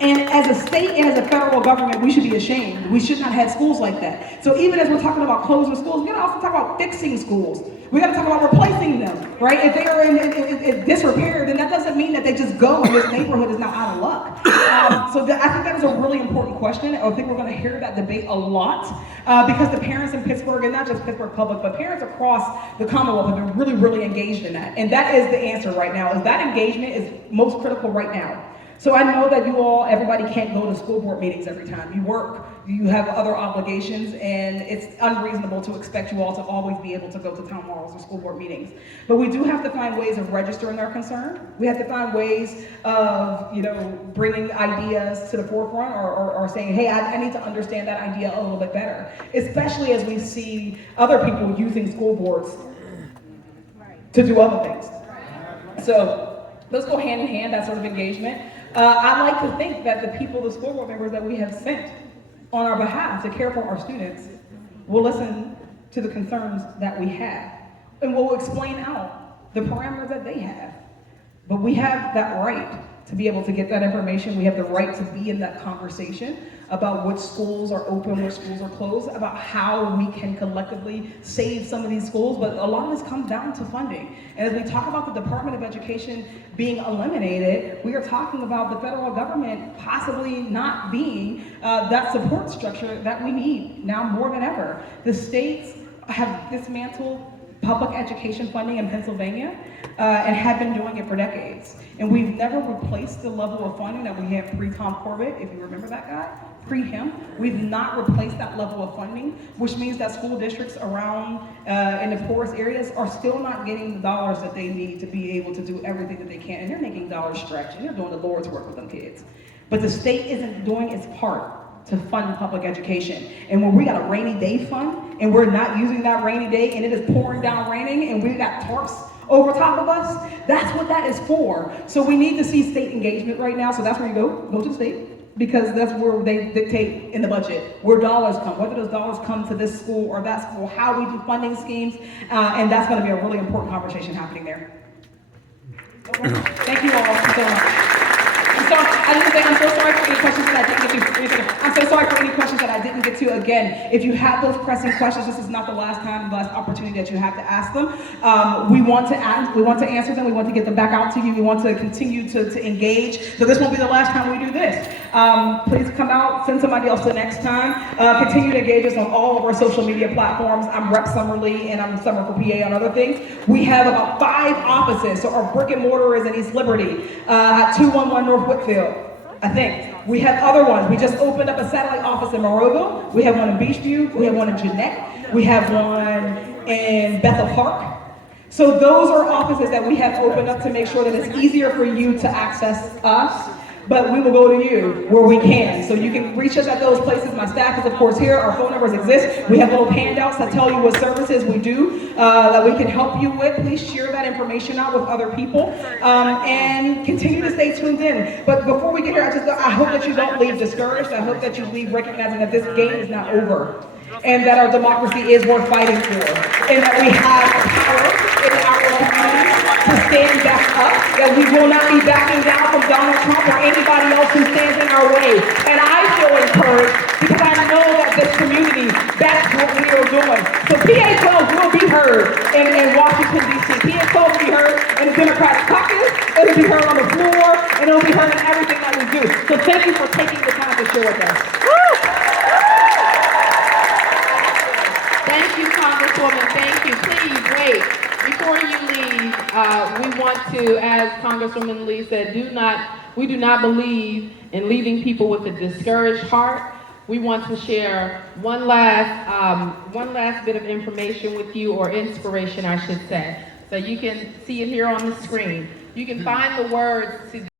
And as a state and as a federal government, we should be ashamed. We should not have schools like that. So even as we're talking about closing schools, we gotta also talk about fixing schools. We gotta talk about replacing them, right? If they are in disrepair, then that doesn't mean that they just go and this neighborhood is now out of luck. I think that is a really important question. I think we're gonna hear that debate a lot because the parents in Pittsburgh, and not just Pittsburgh Public, but parents across the Commonwealth have been really, really engaged in that. And that is the answer right now, is that engagement is most critical right now. So I know that you all, everybody can't go to school board meetings every time. You work, you have other obligations, and it's unreasonable to expect you all to always be able to go to town halls or school board meetings. But we do have to find ways of registering our concern. We have to find ways of, bringing ideas to the forefront or saying, hey, I need to understand that idea a little bit better, especially as we see other people using school boards to do other things. So those go hand in hand, that sort of engagement. I like to think that the people, the school board members that we have sent on our behalf to care for our students will listen to the concerns that we have and will explain out the parameters that they have. But we have that right to be able to get that information. We have the right to be in that conversation about which schools are open, which schools are closed, about how we can collectively save some of these schools. But a lot of this comes down to funding. And as we talk about the Department of Education being eliminated, we are talking about the federal government possibly not being that support structure that we need now more than ever. The states have dismantled public education funding in Pennsylvania and have been doing it for decades. And we've never replaced the level of funding that we had pre-Tom Corbett, if you remember that guy, pre-him. We've not replaced that level of funding, which means that school districts around in the poorest areas are still not getting the dollars that they need to be able to do everything that they can. And they're making dollars stretch, and they're doing the Lord's work with them kids. But the state isn't doing its part to fund public education. And when we got a rainy day fund, and we're not using that rainy day, and it is pouring down raining, and we got tarps over top of us, that's what that is for. So we need to see state engagement right now. So that's where you go to the state, because that's where they dictate in the budget where dollars come, whether those dollars come to this school or that school, how we do funding schemes, and that's going to be a really important conversation happening there. Thank you all so much. I'm so I'm so sorry for any questions that I didn't get to. Wait a second. I'm so sorry for any questions that I didn't get to. Again, if you have those pressing questions, this is not the last time, the last opportunity that you have to ask them. We want to answer them. We want to get them back out to you. We want to continue to engage. So this won't be the last time we do this. Please come out, send somebody else the next time. Continue to engage us on all of our social media platforms. I'm Rep Summerly and I'm Summer for PA on other things. We have about 5 offices. So our brick and mortar is in East Liberty, at 211 North Whitfield, I think. We have other ones. We just opened up a satellite office in Monroeville. We have one in Beachview. We have one in Jeanette. We have one in Bethel Park. So those are offices that we have opened up to make sure that it's easier for you to access us, but we will go to you where we can. So you can reach us at those places. My staff is, of course, here. Our phone numbers exist. We have little handouts that tell you what services we do that we can help you with. Please share that information out with other people and continue to stay tuned in. But before we get here, I hope that you don't leave discouraged. I hope that you leave recognizing that this game is not over and that our democracy is worth fighting for and that we have power in our communities to stand back up, that we will not be backing down from Donald Trump or anybody else who stands in our way. And I feel encouraged because I know that this community, that's what we are doing. So PA 12 will be heard in Washington, D.C. PA 12 will be heard in the Democratic caucus, it'll be heard on the floor, and it'll be heard in everything that we do. So thank you for taking the time to share with us. Thank you, Congresswoman. Thank you. Please wait. Before you leave, we want to, as Congresswoman Lee said, we do not believe in leaving people with a discouraged heart. We want to share one last bit of information with you, or inspiration, I should say. So you can see it here on the screen. You can find the words to